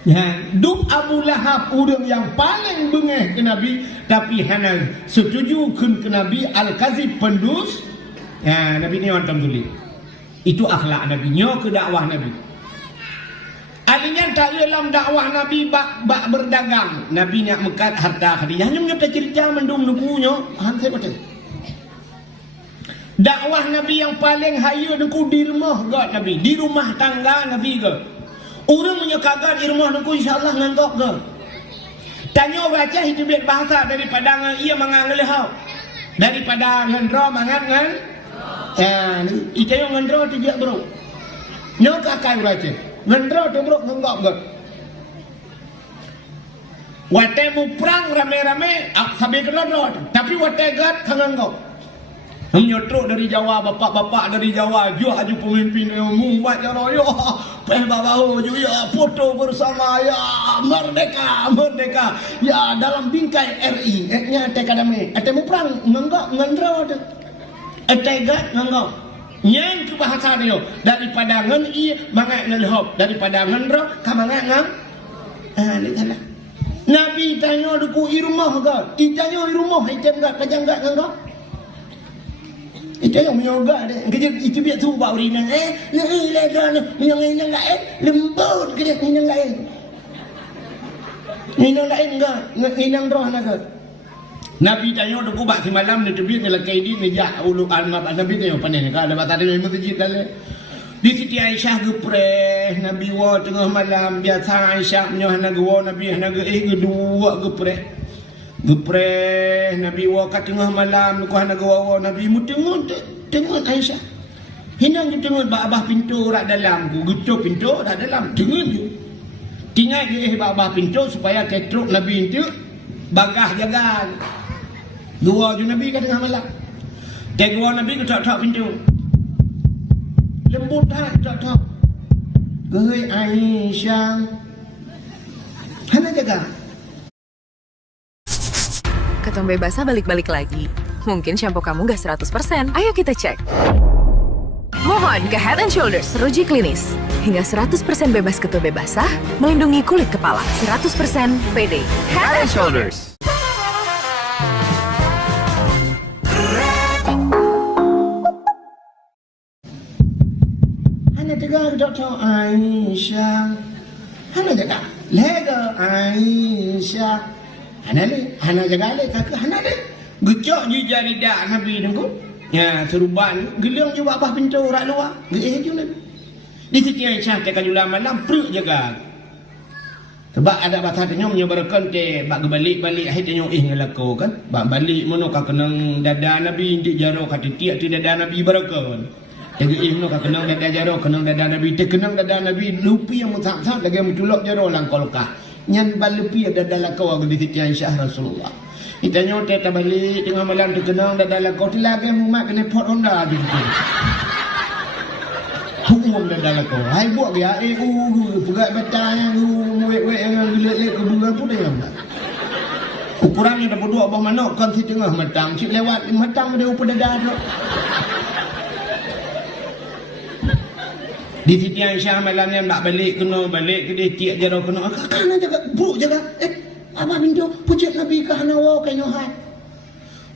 Ya, duk Abu Lahab orang yang paling bengeh ke Nabi, tapi hana setuju ke Nabi. Al-Kadhib pendus. Ya, Nabi ni orang tulis. Itu akhlak Nabi, nyo ke dakwah Nabi. Alinya tak dalam dakwah Nabi bak berdagang. Nabi nak mekat harta Khadijah. Hanya menyata cerita mendung nukunya. Han saya kata. Dakwah Nabi yang paling haya nuku di rumah God Nabi, di rumah tangga Nabi ke. Orang menyekakan di rumah nuku insya-Allah nganggok ke. Tanya baca itu biar bahasa daripada ia mangangelehau. Daripada ngendro mangan ngan. Itu yang ngendro tu dia bro. Nyo kakai baca. Ngendro tu bro nganggok ke. Wate mu perang rame-rame sampai kena rod. Tapi wate gat nganggok. Menyotrok dari Jawa, bapak-bapak dari Jawa, jual aju pemimpin yang membuat jaro, ya, bahu ya, foto bersama, ya, merdeka, ya, dalam bingkai RI, nya tekadame, atemu perang, nganggak, ngandra, etegat, nganggak, yang ke bahasa dia, daripada ngan mangat ngelhop, daripada ngandra, kamangat ngang, lihatlah. Nabi tanya duku irumah gak, itanya irumah, item gak, kajang gak, nganggak. Itu yang menyoga dia. Kerja itu biar tu buat urina. Minang lain lembut kerja minang lain. Minang lain enggak, minang roh naga. Nabi tanya dah kubak semalam dia terbit dalam kaidi meja ulu almab Nabi tanya panen ka ada batare di masjid dalam. Di Siti Aisyah gepreh Nabi wa tengah malam biasa Aisyah menyoh naga Nabi naga kedua gepreh. Gepreh Nabi wakat tengah malam ku hana gawa Nabi mu tengok Aisyah. Hinang dia tengok abah pintu rak dalam ku getuk pintu rak dalam tengok je. Tinggal dia abah pintu supaya ketruk Nabi itu bagah jaga. Dua ju Nabi kat tengah malam. Tegua Nabi ku tak pintu. Lembut tak. Gehoi Aisyah. Hana jaga. Ketombe basah balik-balik lagi. Mungkin shampoo kamu gak 100%. Ayo kita cek. Move on ke Head and Shoulders Ruji Klinis. Hingga 100% bebas ketombe basah, melindungi kulit kepala. 100% PD. Head and Shoulders. Hanya tegar Dr. Aisyah. Hana jaga. Lega Aisyah. Hana jaga le kakak hana le. Gecok je jari dak Nabi nunggu. Ya, seruban gelang je buat pintu rak luar. Ge je Nabi. Di Siti Aisyah tekan jual malam perut jaga. Sebab ada bahasa tanya menyebarkan te bak balik-balik hai tanya ngelako kan. Bak balik mono ka kenang dada Nabi indik jaro ka tiak ti dada Nabi barakan. Jadi mono ka kenang dada jaro kenang dada Nabi te kenang dada Nabi lupi yang mutak-sak lagi mutulok jaro langkol ka. Nyan balupi dada lakau di Siti Aisyah Rasulullah. Ditanya te balik tengah malam terkenang dada lakau ti lagi mumat kena pot Honda di situ. Hukum dan dalam kau. Hai buat dia, pegat batanya, wek yang gelek kedua pun dia. Ukurannya dah berdua bawah mana? Kan si tengah matang, si lewat matang dia upah dada tu. Di Siti Aisyah malamnya nak balik kena balik ke dia tiak jaro kena. Kakak jaga buruk jaga. Abang pintu pucuk Nabi ke hanawa kayu hai.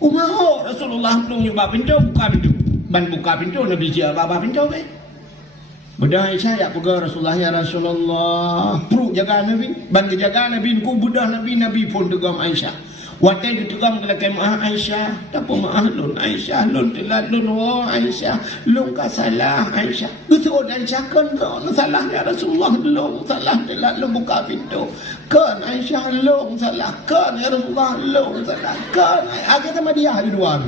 Umah Rasulullah belum nyoba pintu buka pintu. Ban buka pintu Nabi siapa abang pintu ke? Budak Aisyah ya pegang Rasulullah ya Rasulullah. Perut jaga Nabi, ban jaga Nabi ku budak Nabi pun tegam Aisyah. Watai ditegam kelakai maah Aisyah, tak apa maah lun Aisyah, lun telat lun wa Aisyah, lun ka salah Aisyah. Betul Aisyah kan salah ya Rasulullah, lun salah telat lun buka pintu. Kan Aisyah lun salah, kan ya Rasulullah lun salah, kan. Agak sama dia di luar.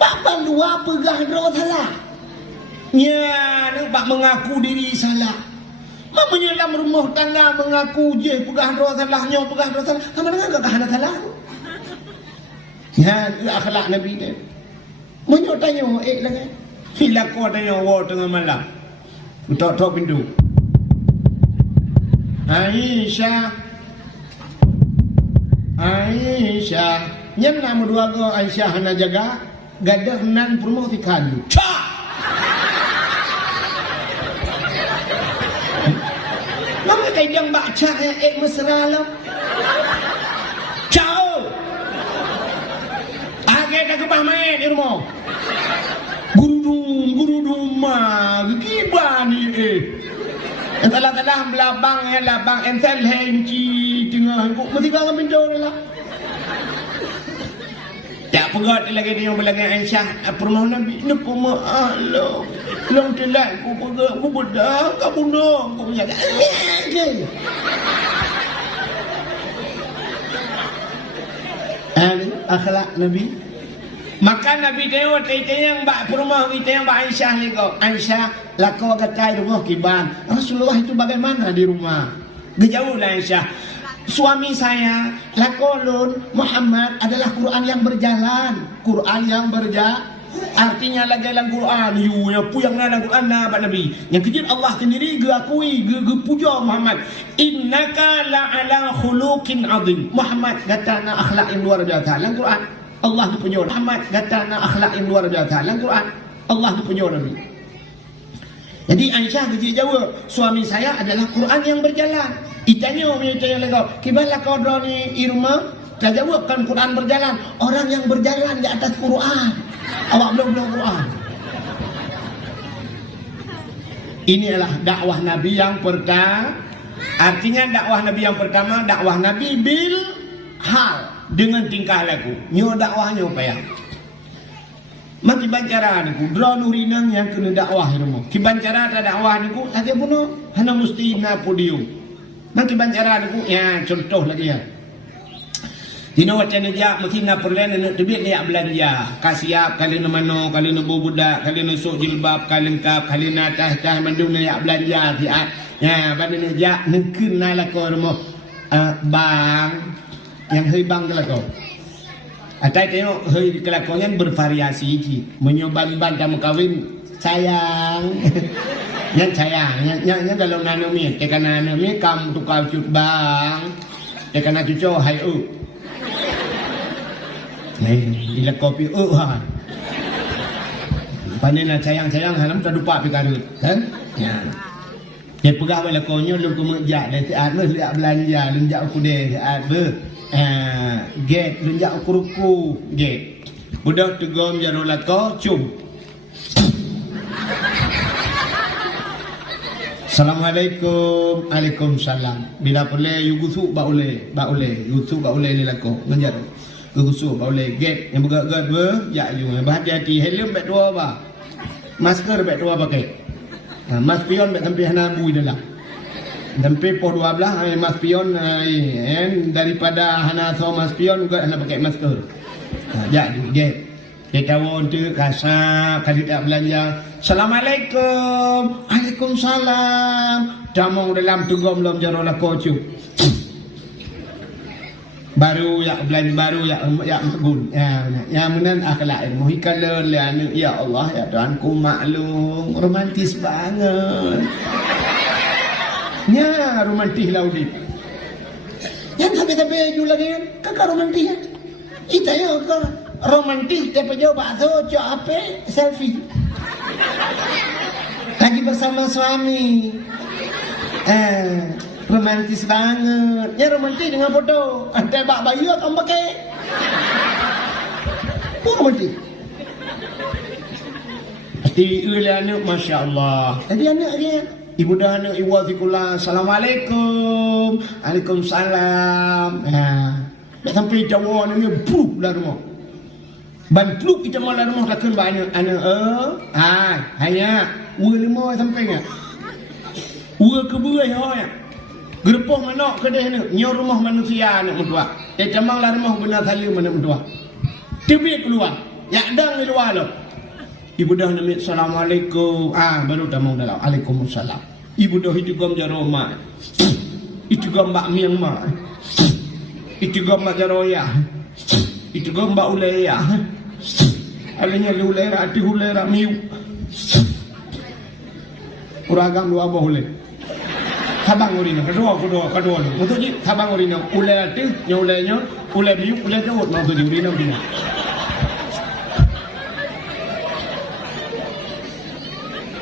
Bapak dua pegah dua salah. Ya, nampak mengaku diri salah. Mamanya dalam rumah tangga mengaku je pegah dua salahnya, pegah dua salah. Kamu dengar tak kahana salah? Ya, akhlak Nabi ni. Menyo tanya, lagi. Sila kau tanya wa tengah malam. Tok pintu. Aisyah. Yang nama dua go Aisyah hana jaga. Gadah nan perumah di kayu. Cak! Lama kaidang baca mesra lah. Ciao! Agak dah kebah main di rumah. Gurudum mah. Gibah ni Entah-entah belabang labang entel henci tengah. Mesti kau ambil jauh lah. Tak pegat lagi dia yang berlagak Aisyah permah Nabi ni pemah Allah long telat aku pegat aku bedah kau bunuh aku menjaga akhlak Nabi. Maka Nabi tengok kita yang bak permah kita yang bak Aisyah ni kau Aisyah lakau gatai rumah kiban Rasulullah itu bagaimana di rumah gejauh lah Aisyah. Suami saya, lakolun Muhammad adalah Quran yang berjalan. Quran yang berjalan. Artinya lagi dalam Quran. Yang puyang dalam Quran Pak Nabi. Yang kejut Allah sendiri geakui, puja Muhammad. Innaka la'ala khuluqin azim. Muhammad katana akhlak yang luar biasa dalam Quran. Allah dipuja. Muhammad katana akhlak yang luar biasa dalam Quran. Allah dipuja Nabi. Jadi Aisyah kecil jawab, suami saya adalah Quran yang berjalan. Ditanya lagi, gimana kau drone Irma? Dia jawab kan Quran berjalan. Orang yang berjalan di atas Quran. Awak belum Quran. Ini adalah dakwah Nabi yang pertama. Artinya dakwah Nabi yang pertama, dakwah Nabi bil hal dengan tingkah laku. Nyo dakwahnya apa ya? Maki bancara niku drone urinang yang kena dakwah rumah. Ki bancara ada dakwah niku ada puno hana mesti na podium. Maki bancara niku ya contoh lagi ya. Dino wacana dia mesti na perlen nak tebik dia belanja. Kasiap kali na mano, kali na bubudak, kali na sok jilbab, kali lengkap, kali na tah mandung na belanja dia. Ya, bani na ja nekeun na lako rumah. Bang yang hei bang lako. Atai tengok hei kelakuan bervariasi ji. Menyoban-ban kamu kawin sayang. Yang sayang, yang kalau nano mi, tekan nano mi kam tukar cut bang. Tekan cucu hai ila kopi ha. Panena sayang-sayang halam tak lupa pikarut, kan? Ya. Dia pegah bala konyo lu kemejak dan saat lu lihat belanja lunjak kude saat be. Get lunjak ukuruku get. Budak tegom jaro lako cum. Assalamualaikum. Waalaikumsalam. Bila boleh you gusuk ba boleh. Gusuk ba boleh ni lako. Menjar. Gusuk ba boleh. Get yang bergerak ber ya you. Berhati-hati. Helm bet dua ba. Masker bet dua pakai. Mas pion bet sampai hana bui dalam. Sampai pukul 12 mas pion daripada hana so mas pion juga hana pakai masker. Ya get. Kita untuk kasar kali tak belanja. Assalamualaikum. Waalaikumsalam. Damong dalam tunggom belum jaro lah kocu. Baru ya belanja baru ya magun. Ya menan akhlak ilmu hikala ya Allah ya Tuhanku maklum romantis banget. Ya romantis lah udik. Yang sampai-sampai ju lagi kan kakak romantis. Kita ya kakak romantis tapi jauh bakso cok apa selfie lagi bersama suami romantis banget ya romantis dengan foto tembak bayu kamu pakai romantis pasti ulana Masya Allah tadi anak dia ibu dah anak ibu azikulah Assalamualaikum. Waalaikumsalam. Tak sampai Jawa ni bruk lah rumah. Bantu kita malah rumah takkan banyak anak hanya lima sampai ngah kebuai ya gerpoh mana kedai ni nyor rumah manusia nak mentua camang lah rumah benar salim nak mentua tibi keluar ya dang di luar lo ibu dah nama Assalamualaikum baru tamang dalam Waalaikumsalam ibu dah itu gom jaroma itu gom bak Myanmar itu gom bak jaroya itu gom bak ulaya alanya lulera ati hulera miu uragam dua boleh sabang urino kedua untuk ji sabang urino ulera ati nyolenya ule miu ule jawut mau tu urino dina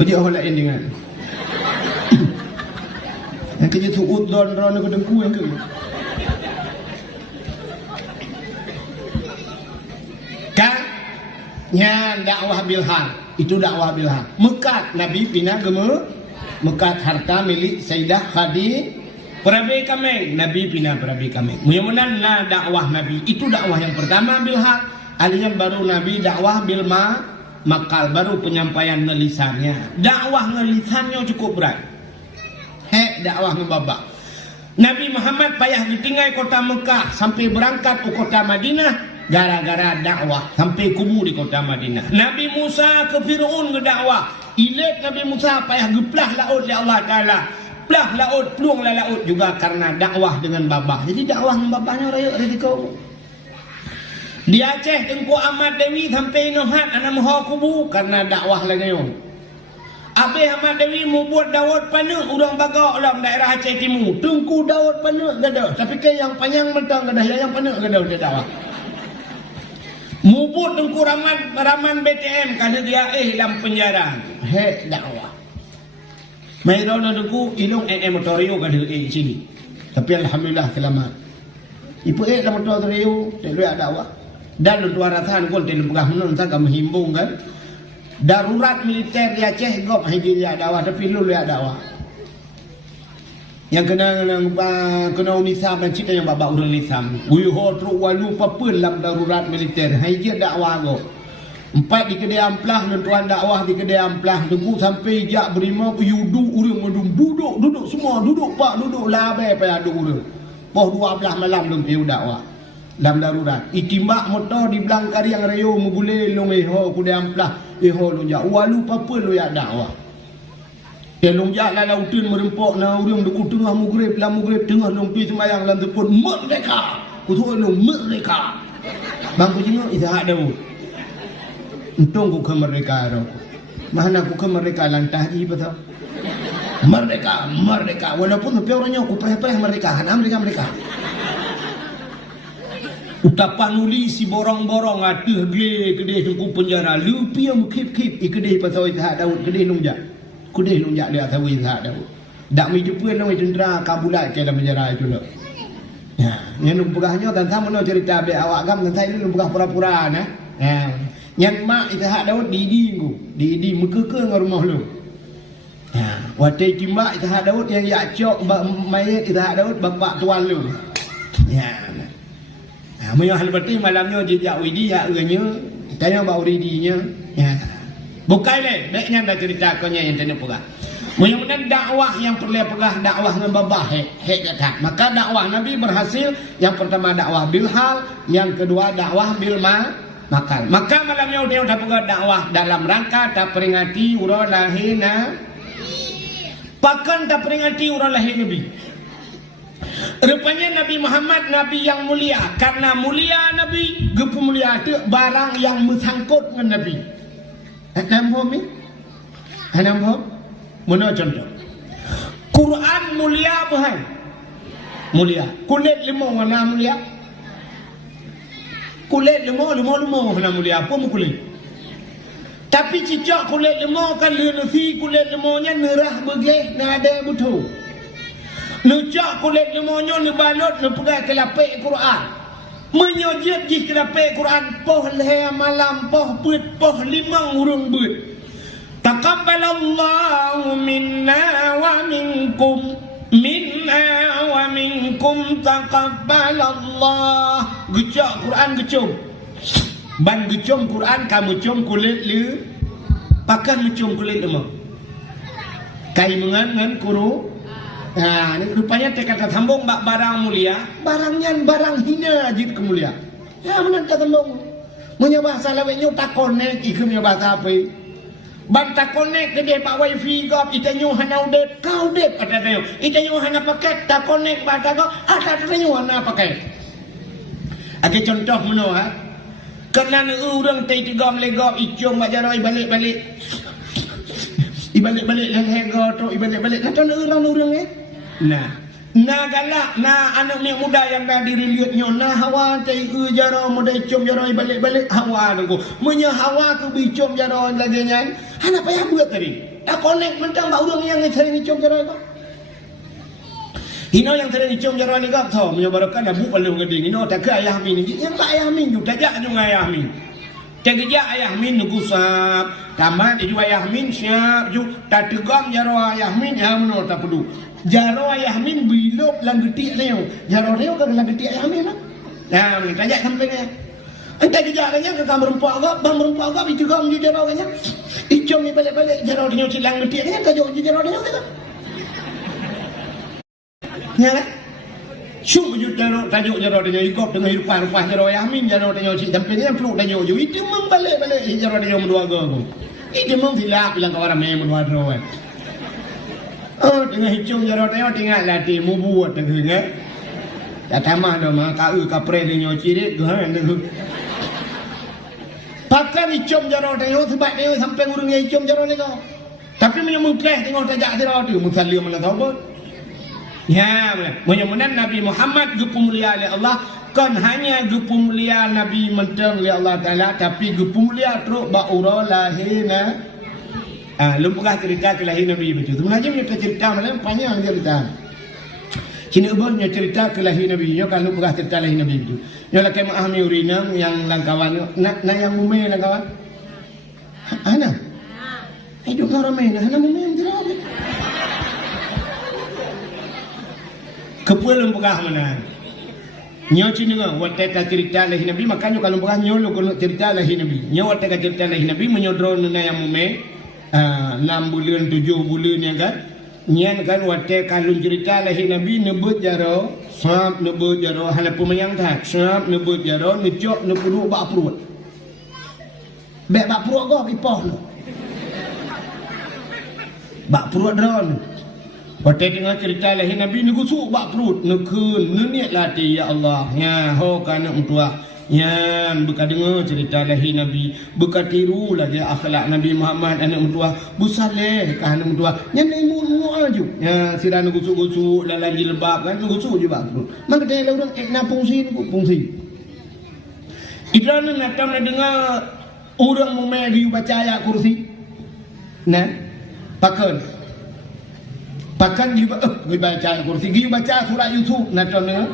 uji hola endingan yang kerja tu udon ron ke dengku yang ke nya dakwah bilhaq itu dakwah bilhaq mekat Nabi pina geme mekat harta milik Sayyidah Khadijah perabi kami Nabi pina perabi kami mudah-mudahan lah dakwah Nabi itu dakwah yang pertama bilhaq alinya baru Nabi dakwah bil makal baru penyampaian ngelisannya dakwah ngelisannya cukup berat dakwah ngebabak Nabi Muhammad payah ditinggal kota Mekah sampai berangkat ke kota Madinah gara-gara dakwah sampai kubu di kota Madinah. Nabi Musa ke Fir'aun berdakwah. Ilet Nabi Musa payah geplah laut oleh Allah Ta'ala. Plah laut, peluanglah laut juga karena dakwah dengan babah. Jadi dakwah dengan babahnya raya risiko. Di Aceh Tengku Ahmad Dewi sampai Nohat anak maha kubu karena dakwah lagi yon. Habis Ahmad Dewi mau buat Daud Panek orang bagak dalam daerah Aceh Timur. Tengku Daud Panek gada. Tapi ke yang panjang mentang gada yang Panek gada dia dakwah. Mubut Tengku Raman BTM kalau dia dalam penjara. Dakwah. Mai rono Tengku ilung motorio kalau sini. Tapi alhamdulillah selamat. Ibu dalam motorio dia dakwah. Dan dua rataan kau tidak pegah menun tak menghimbung kan. Darurat militer di Aceh gop dia dakwah tapi lu lihat dakwah. Yang kena unisam dan cita yang babak urang lisam. Uyuh truk walu papun dalam darurat militer. Hai dia dakwah go. 4 di kedai amplah dan tuan dakwah di kedai amplah tunggu sampai jak berima yudu urang medung duduk semua duduk pak duduk labai payah duduk urang. Poh 12 malam belum piu dakwah. Dalam darurat. Itimbak motor di belang kari yang rayo mugule long kedai amplah. Lu jak walu papun lu ya dakwah. Long jak la lautun merempok na urang deku tengah maghrib tengah long pi sembayang lan tepun merdeka. Kutu long merdeka. Bang ku jengok izah Daud. Untung ku ke merdeka ro. Mana ku ke merdeka lantah ji betul. Merdeka walaupun tapi orangnya ku preh-preh merdeka mereka. Utapan uli si borong-borong atuh gede tengku penjara lupi yang kip-kip ikede pasal izah Daud gede long jak. Kudih lunjak dia tahu izah Daud. Dak mi jumpa nang tentera kabulat ke dalam penjara itu lo. Ya, yang numpugahnya dan sama no cerita be awak gam dan saya numpugah pura-pura nah. Ya. Yang mak izah Daud di muka ke ngau rumah lu. Watai timbak Itahat Daud yang Yakcok mayat Itahat Daud bapak tuan lu. Menyah lepas malamnya jejak widi ya uranya tanya bau ridinya. Bukai le, baiknya dah cerita konya yang tanya pegah. Mudah-mudahan dakwah yang perlu pegah dakwah dengan babah hek kata. Maka dakwah Nabi berhasil. Yang pertama dakwah bil hal, yang kedua dakwah bil makal. Maka malamnya udah pegah dakwah dalam rangka tak peringati urang lahina. Pakan tak peringati urang lahir Nabi. Rupanya Nabi Muhammad Nabi yang mulia. Karena mulia Nabi, gepu mulia itu barang yang bersangkut dengan Nabi. Nampak ni? Nampak? Mana contoh? Quran mulia apa hai? Mulia. Kulit limau mana mulia? Kulit limau mana mulia? Apa mu kulit? Tapi cicak kulit limau kan nasi kulit limaunya nerah begeh nada betul. Lucak kulit limaunya ni balut ni pegang ke lapik Quran. Menyojit di ke lapik Quran poh leher malam poh put poh limang urung but. Taqabbalallahu minna wa minkum taqabbalallah. Gecak Quran gecum. Ban gecum Quran kamu cum kulit le. Pakan mencum kulit lemah. Kai mengan kuru. Ni rupanya tekad sambung bak barang mulia, barangnya barang hina jid kemulia. Mana kata sambung. Punya bahasa laweknya tak connect ikutnya bahasa apa? Banta connect ke dia pak wifi gop itanyo hana udet kau udet ada tayo itanyo hana paket tak connect banta go ada tayo hana paket. Ake contoh meno ha kenal urang tai tigam legop icung bajaro balik-balik ibalik-balik lehego tu ibalik-balik kata urang nah galak anak ni muda yang dah diriliutnya hawa tai jaro muda icung jaro balik-balik hawa nunggu munya hawa ke bicung jaro lagi nyan hana payah buat tadi tak connect mentang bak urang yang sering icung jaro ko hino yang sering icung jaro ni gap tho munya barokan dah bu paling ngeding hino tak ke ayah min yang tak ayah min ju tajak ju ayah min tegejak ayah min nunggu sap tamat ju ayah min siap ju tak tegam jaro ayah min ya menor tak perlu jaro ayah min bilop lang getik leo jaro leo kan lang getik ayah min nah ni tajak sampingnya ente gejaknya ke kamar empok agak itu kau menjadi jaro kanya icung ni balik-balik jaro dia silang getik kanya tajuk jaro dia kan ya kan syuk jaro tajuk jaro dia ikut dengan rupa-rupa jaro ayah min jaro dia si sampingnya peluk tajuk itu membalik-balik jaro dia mendua go itu memang silap bilang kawan ramai mendua jaro dengan hicung jaro tengok tinggal latih mu buat tengah tak tamah dah mah kau kapre dia cirit tu han tu pakai hicung jaro tengok sebab dia sampai urungnya hicung jaro ni kau tapi menyambung tengok tajak jaro tu musallim mana tahu pun ya mudah-mudahan Nabi Muhammad gepu mulia oleh Allah kan hanya gepu mulia Nabi mentang oleh Allah Taala tapi gepu mulia teruk ba ura lahina. Lumpukah cerita kelahiran Nabi betul. Sebenarnya punya cerita malam panjang cerita. Cina ubahnya cerita kelahiran Nabi. Yo kan lumpukah cerita kelahiran Nabi betul. Yo lakai mahami urinam yang langkawan nak yang mume langkawan. Ana. Hidup orang main ana mume tidak. Kepul lumpukah mana? Nyo cina wateka cerita kelahiran Nabi makanya kalau lumpukah nyo lu cerita kelahiran Nabi. Nyo wateka cerita kelahiran Nabi menyodron yang mume 6 bulan 7 bulan yang kan nyan kan wate kalun cerita lahir Nabi nebut jaro sab nebut jaro hala pemayang tak sab nebut jaro necok nepuru bak perut bak perut go ipoh lo bak perut dron wate dengar cerita lahir Nabi ni gusuk bak perut nekun neniat latih ya Allah ya ho kana untua yang bukan dengar cerita lahir Nabi, bukan tiru lagi akhlak Nabi Muhammad anak mentua, busaleh ke anak mentua, yang ilmu aja. Ya, sirana gusuk-gusuk dalam jilbab kan gusuk juga. Maka dia orang nak fungsi. Idrana nak dengar orang mumai dia baca ayat kursi. Nah, pakan dia baca ayat kursi, dia baca surah Yusuf nak dengar.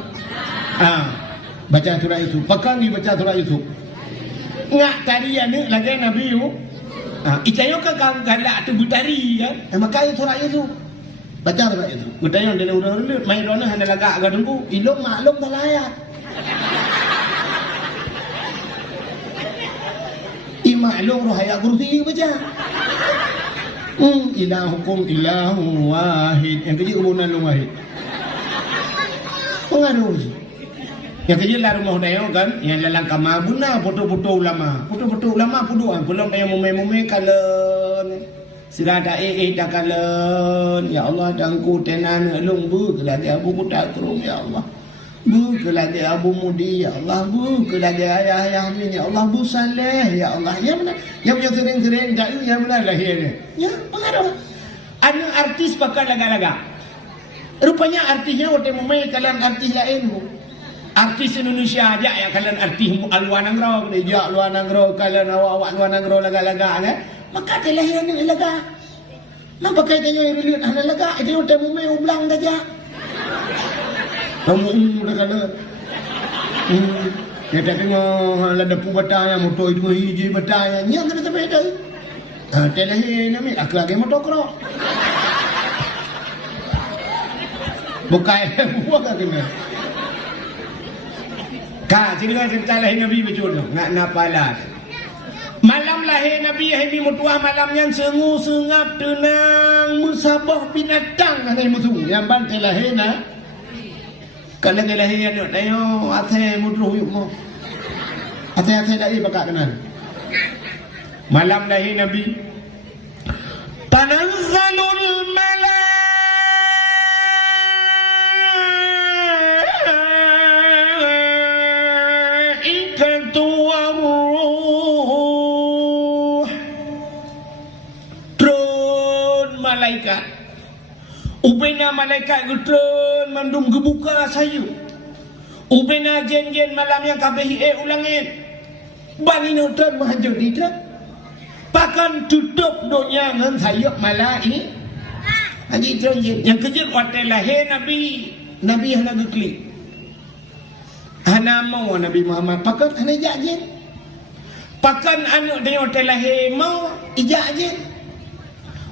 Baca surah itu, pakai baca surah itu. Ngak tadi ni lagi Nabi Itayo ka galak tu butari kan. Maka itu rakyat tu. Baca tu rakyat tu. Butari yang dia urang-urang main dona hanya lagak agak tunggu. Ilok maklum tak layak. Maklum roh ayat kursi baca. Ilahukum ilahu wahid. Yang kecil kebunan lu wahid. Pengaruh je. Yang kecil lah rumah dayo kan. Yang lalang kamar guna foto-foto ulama. Foto-foto ulama puduan. Belum dayo mume-mume kalen. Sirada dah kalen. Ya Allah dangku tenan elung bu kelagi abu muda kerum ya Allah. Bu kelagi Abu Mudi ya Allah, bu kelagi ayah Amin ya Allah, bu Saleh ya Allah. Ya mana? Yang punya sering-sering jauh yang mana lahirnya? Ya pengaruh. Ada artis pakai laga-laga. Rupanya artisnya waktu memai kalian artis lain bu. Artis Indonesia aja ya kalian artis luar negeri, dia luar negeri kalian awak luar negeri laga-laga kan? Maka terlahir ni laga. Nak pakai tanya yang lihat hana laga, itu waktu memai ulang saja. Kamu dah kena. Ya tak tengok ada batanya motor itu hiji batanya. Nya kena sampai dah. Teleh ni aku lagi motor kro. Bukai buat kena. Cerita lahir Nabi betul tu. Nak napalah. Malam lahir Nabi Nabi mutuah malamnya sengu sengap tenang musabah binatang ada musuh yang bantai lahir na. Kalau dia lahir anak tayo atai mudruh yuk mo. Atai dai bakak kenan. Malam lahir Nabi tanazzalul malaikatu waruh. Turun malaikat. Ubena malaikat gutron mandum gebuka sayu. Ubena jen-jen malam yang kabeh ulangin. Bani nonton mahajud itu. Pakan tutup dunia dengan sayuk malai. Haji jen. Yang kejut waktu lahir Nabi. Nabi hana geklik. Hana mau Nabi Muhammad. Pakan hana ijak jen. Pakan anak dia waktu lahir mau ijak jen.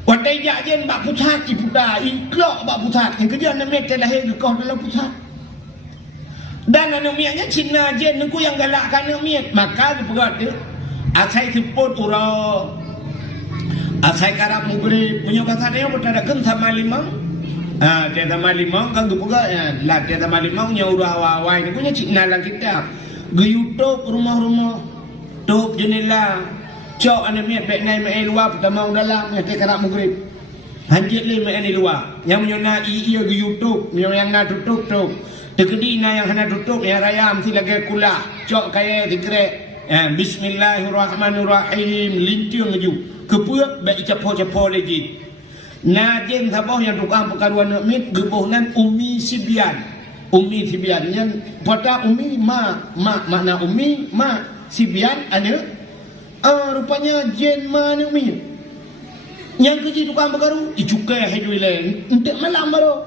Wadai jajan bak pusat ibuda iklok bak pusat yang kerja nak mek lahir ke kau dalam pusat dan anak miaknya Cina jen aku yang galakkan anak miak maka dipegat dia asai siput ura asai karap mugrib punya kata dia berada kan sama limang dia sama limang kan dipegat ya lah dia sama limang nya ura awai dia punya Cina lah kita geyutok rumah-rumah top jendela cok anak miat baik naik main luar pertama dalam yang kerap mugrib hanjit le main di luar yang menyona iya ke YouTube yang nak tutup tu tekedi na yang hana tutup yang raya mesti lagi kula cok kaya dikrek bismillahirrahmanirrahim lintiung ju kepuak baik capo-capo lagi na jen sabah yang tukang perkaruan nak mit gebuh nan ummi sibian yang pada ummi makna ummi sibian ada rupanya jen mana umi yang kerja tukang bergaru icukai hidui lain untuk malam baru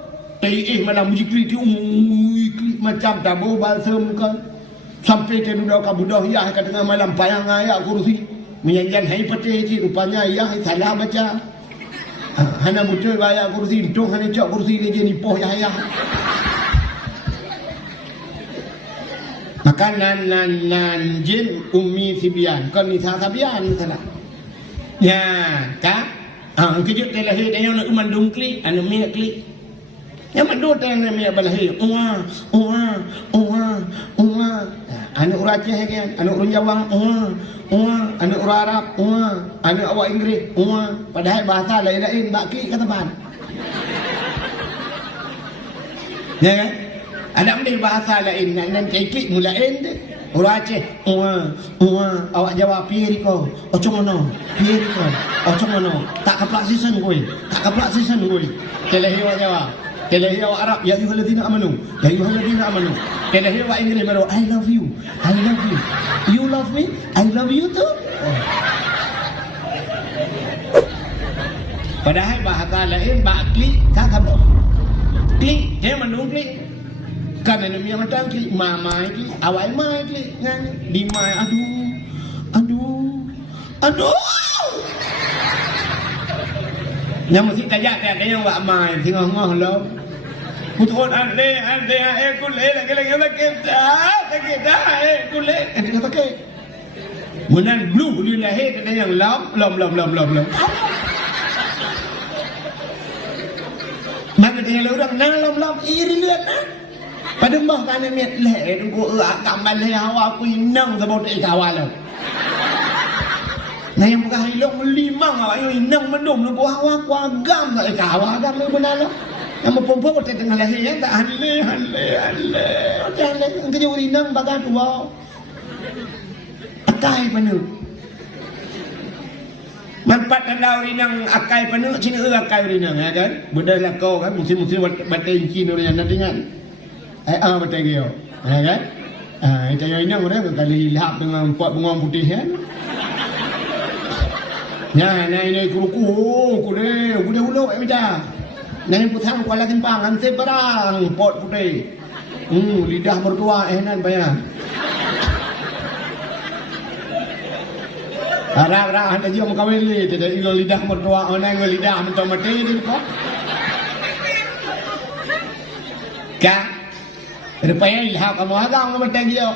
malam uji klik macam tabu balsam kan sampai ke dunia kabudah ya kat tengah malam payang ayat kursi menyanyian hai peti ji rupanya ya salah baca hana muncul ayat kursi untung hana cak kursi ni je nipoh ya maka nan jin ummi sibian kan ni sabian sana ya ka kejut lahir dia nak mandung klik anu mi klik yang mandung tang mi balahir anu urang Aceh kan anu urang Jawa anu urang Arab anu awak Inggeris padahal bahasa lain-lain baki kata ban ya kan ada ambil bahasa lain nan ceklik mulain deh. Orang Aceh, awak jawab piye ko? Ocong mana? Piye ko? Ocong mana? Tak keplak season kowe. Tak keplak season kowe. Kelahi awak jawab. Kelahi awak Arab, ya ayyuhalladzina amanu. Ya ayyuhalladzina amanu. Kelahi awak Inggeris baru I love you. I love you. You love me? I love you too. Padahal bahasa lain bakli tak kamu. Klik, dia mandung klik. Kan ada yang macam klik mama klik awal mai klik kan di mai aduh Yang mesti tajak tak yang buat mai tengah ngah lo. Putus ande kulit lagi sakit dah kulit. Dia sakit. Menan blue dia lahir kena yang lom. Mana dia orang lom iri lihat nah. Pada mbah kan miat leh tunggu akaman leh hawa aku inang sebab ikawal. Nah yang bukan hilong limang awak yang inang mendum lu buah hawa aku agam tak ikawal agam lu benar lah. Yang perempuan kita tengah lahir ya tak hale. Jangan engkau jauh inang bagai tua. Akai penuh. Manfaat kalau inang akai penuh cina akai inang ya kan. Benda lah kau kan musim batin cina orang nanti kan. Betul ke ya? Kan? Itu yang inang orang kali lihap dengan pot bunga putih kan. Ya, ini kuruku kuda huluk macam. Nai putang kuala timpang ansep barang pot putih. Lidah mertua nan bayar. Arah anda dia mau kawin ni, tidak ilo lidah mertua orang ilo lidah mentok mati ni kok. Kak, rupanya lihat kamu agak mati dia.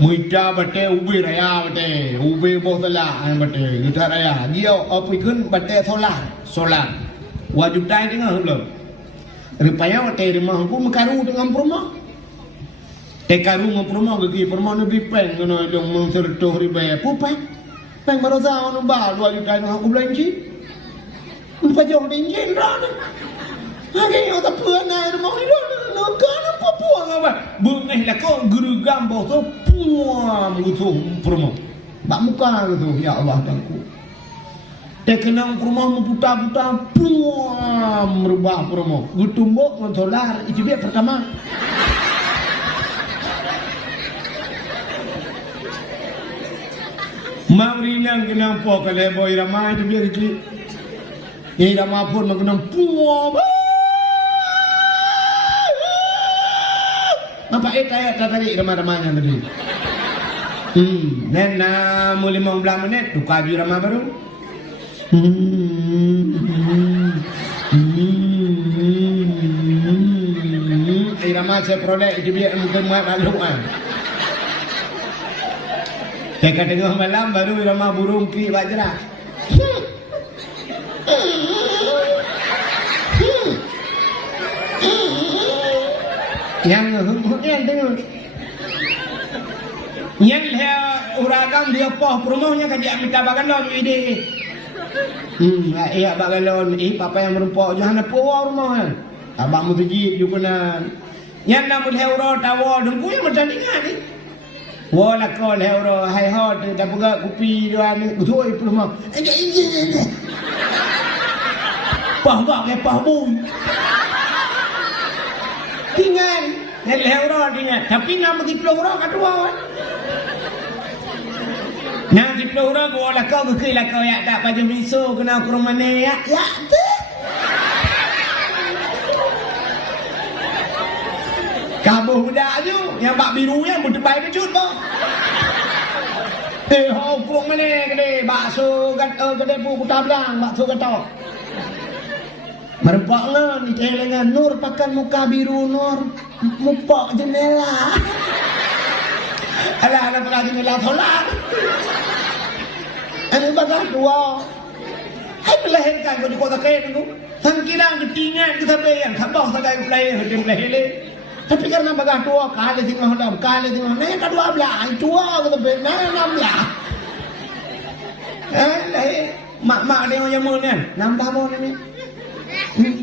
Muida bate ubi raya bate ubi bohla bate kita raya dia apa ikun bate solar wajib tai dengan belum rupanya bate rumah aku mekaru dengan rumah tekaru dengan rumah gigi rumah ni bipeng ngono dong mensertuh riba pupai peng baroza ono ba wajib tai dengan aku belanji lupa jong dinjin ran hari ada puana rumah ni no kan apa puang apa bengeh lah kau guru gambar tu puang gitu promo tak muka gitu ya Allah tanku tekenang rumah memputar-putar puang merubah promo gutumbok mentolar itu dia pertama Mamrinang kenang po kalebo irama itu dia itu irama pun mengenang puang apa ayat tadi ramah-ramahnya tadi. Nena mau 15 menit tukar ju ramah baru. Ramah saya peroleh itu biar mungkin muat lalu kan. Dekat tengah malam baru ramah burung pi bajra. Yang tengok yang uragam dia poh rumahnya kan dia minta bagalon ide iya bagalon papa yang merumpok jangan poh rumah kan abang mu tuji jukunan yang namun euro tawo dengku yang bertandingan ni wala kol euro hai hot dah buka kopi doan utoi rumah ini poh ke poh bun tinggal euro tinggal tapi nama 10 euro kedua kan nah 10 euro gua lah kau ke lah kau ya tak baju miso kena ke rumah ni ya tu kamu budak tu yang bak biru yang berdebai kecut boh hokuk mana gede bakso gede putar belang bakso ketok merempak ngan ni dengan nur pakai muka biru nur mupak jendela alah pakai jendela tolak ini bagai dua hai melahirkan kau di kota kaya tu sangkilang ketinggan kita bayang kabah sagai pelai hidung lahir tapi karena bagai dua kali tengah ni kedua belah dua kita bayang 16 mak dia yang mana nambah mana ni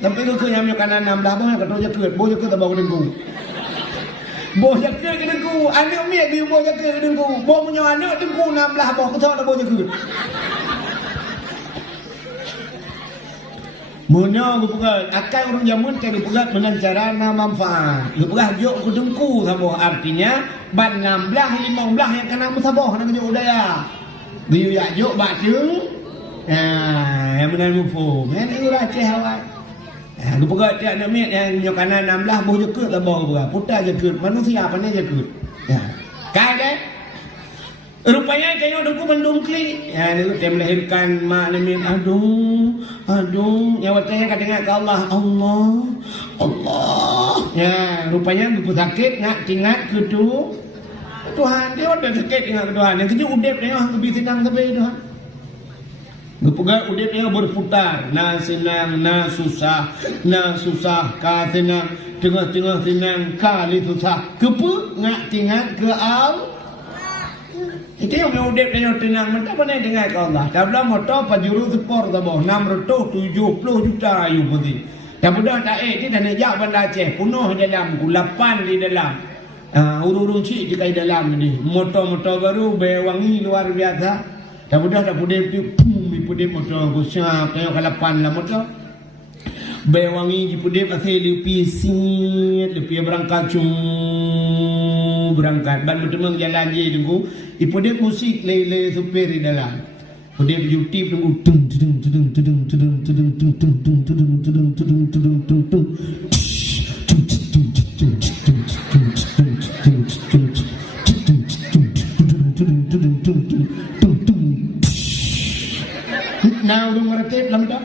tapi luเคย ambil kanan 16 bah kata dia keut boh dia keut tabau dengku boh dia keut ke dengku anak mek dia boh dia keut ke dengku boh punya anak dengku 16 boh keut tabau dia keut Munya aku pegat akan orang jamun cari pegat dengan cara manfaat lu pegat jok ke dengku saboh artinya ban 16 15 yang kena saboh nak jok udaya biu ya jok bak jeung yang benar mufum yang itu racih awak aku pegat dia nak mek yang nyok kanan 16 boh jekut lah boh pegat putar jekut manusia pandai jekut kai deh Rupanya kayo dugo mendungkli. Ya niku dia melahirkan mak namin aduh nyawa teh kadang ke Allah. Ya rupanya dugo sakit ngak tingat kudu Tuhan dia udah sakit dengan Tuhan. Yang kecil udep dia lebih tenang tapi Tuhan. Gepegat udep dia berputar. Na senang, na susah, ka senang, tengah-tengah senang, kali susah. Kepu ngak tingat ke Allah. Itu yang udep dia tenang. Mentah mana dengar ke Allah. Tabla motor pajuru sepor tabah 670 juta ayu putih. Dan budak tak dia dah nak jak Banda Aceh. Penuh dalam, 8 di dalam. Urung-urung cik di dalam ni. Motor-motor baru, wangi luar biasa. Dan budak dah pudip tu, pudip motor besar. Tengok kalapan lah motor. Wangi di pudip asal lepi sit, lepi berangkat berangkat. Ban bertemu jalan je tunggu. Ipudip musik lele supir di dalam. Pudip YouTube tunggu tung tung tung tung tung tung tung tung tung tung tung tung tung tung tung. Now lu meretip lam dah.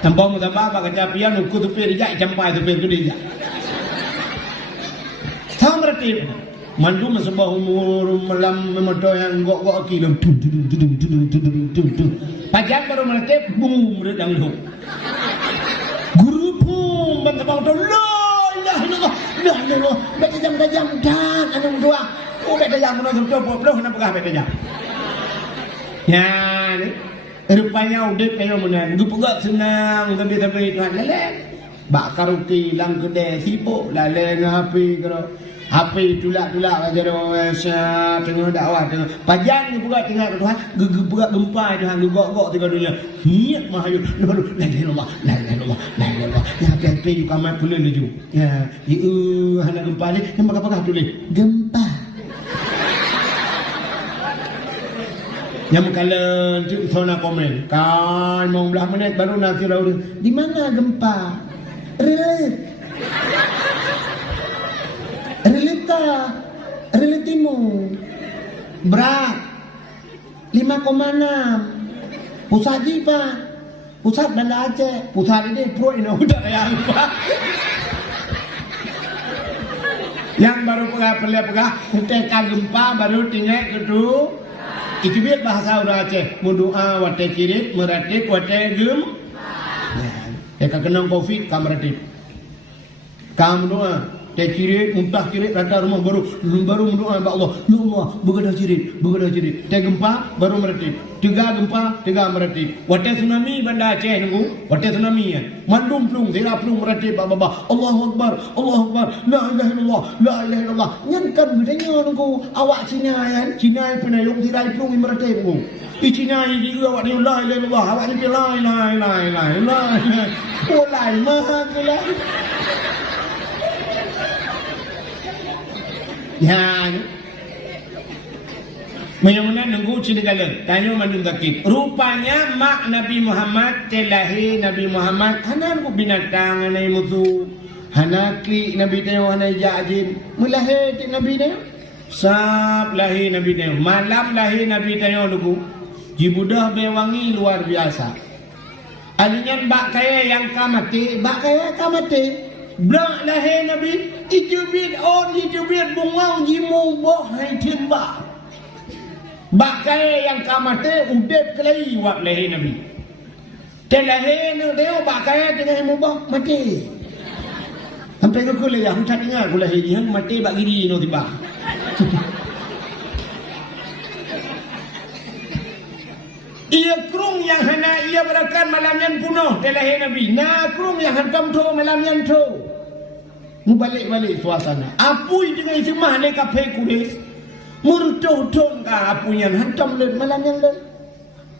Tambah muda bapa kecapian ukut supir jak campai supir gede jak. Tham meretip. Mandu masabah umur malam memotor yang gok-gok kilam. Pajak baru meretip boom redang lu. Guru boom bang kabang tu lah Allah. Beta jam dan anu dua. Beta jam menonton tu nak pegah beta jam. Ya ni rupanya udip kayo menan. Gupugak senang tapi Tuhan leleng. Bak karuti lang kedai sibuk laleng HP kero. HP tulak kajero tengah dakwah tengah. Pajang ni pugak tengah Tuhan. Gugak gempa Tuhan gugak tengah dunia. Hiat mahayu. Baru la ilaha illallah. Ya hati juga mat pulun laju. Ya, hana gempa ni yang pakai tulis. Gempa. Yang kalian cik zona komen kan mau belah menit baru nanti lalu di mana gempa relatimu berat 5,6 pusat jipa pusat Banda Aceh pusat ini pro ini udah yang yang baru pegah tekan gempa baru tinggal kedua. Itu biar bahasa orang Aceh. Mudua wate kirit, meratip wate gem. Eka kenang COVID, kam meratip. Kam doa, te kirit, muntah kirit, rata rumah baru mendua ya Allah. Ya Allah, begadah kirit. Te gempa, baru meratip. Tiga gempa, tiga meratip. Wate tsunami Banda Aceh nunggu, wate tsunami ya. Mandum plung, tira plung meratip baba. Allahu Akbar. La ilaha illallah. Nyankan bedanya nunggu awak Cina penayung tirai plung meratip nunggu. Cina ini juga awak dia la ilaha illallah. Awak ni la ilaha. Olai mah kala. Ya. Menyamuna nunggu cina galan. Tanya mandum takib. Rupanya mak Nabi Muhammad telahi Nabi Muhammad hanan ku binatang anai mutu. Hanakli Nabi tayo anai jajin. Mulahi Nabi tayo. Sab lahi Nabi tayo. Malam lahi Nabi tayo nunggu. Jibudah bewangi luar biasa. Alinyan bak kaya yang kamati. Brak lahi Nabi. Ijubit bungau jimu boh hai timbak. Bakai yang kamate udep kelai wak lehe Nabi. Telahe dia bakai dengan mubah mati. Sampai ke kule ya hutan dengar kule dia mati bak giri no tiba. Ia krung yang hana ia berakan malam yang punuh telahe Nabi. Na krung yang hantam tu malam yang tu. Mubalik suasana. Apui dengan semah le kafe kulis. Murtuh-tuh ka punya hantam le malam yang le.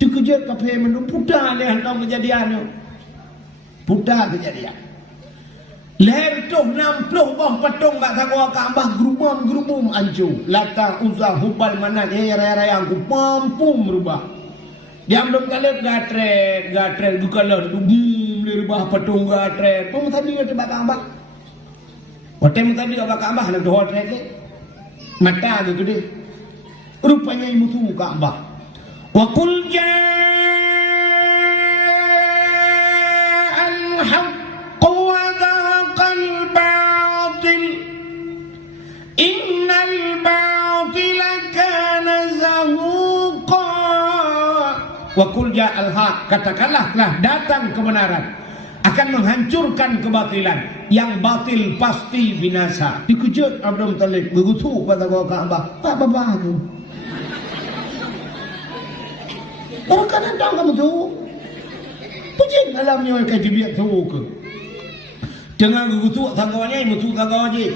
Dikejut kafe mendu putar le hantam kejadian. Leher tu 60 bah patung kat sakwa Kaabah gerumam ancu. Lata uzah hubal manat raya aku pampum rubah. Dia belum kali gatret dukalan bum le rubah patung gatret. Pun tadi ke Kaabah. Hotel tadi ke Kaabah nak gatret ke. Mata tu gede. Rupanya mutu Ka'bah. Wa qul ja'al haqq wa dhaqal batil innal batila kana zahuqa. Wa qul ja'al haqq, katakanlah telah datang kebenaran, akan menghancurkan kebatilan. Yang batil pasti binasa. Dikejut Abdul Muttalib berutuk pada Ka'bah. Pak Bapa tu, orang kan datang kamu tu pucing alamnya ke dibiak tu ke dengan berutuk tanggawanya berutuk tanggawanya.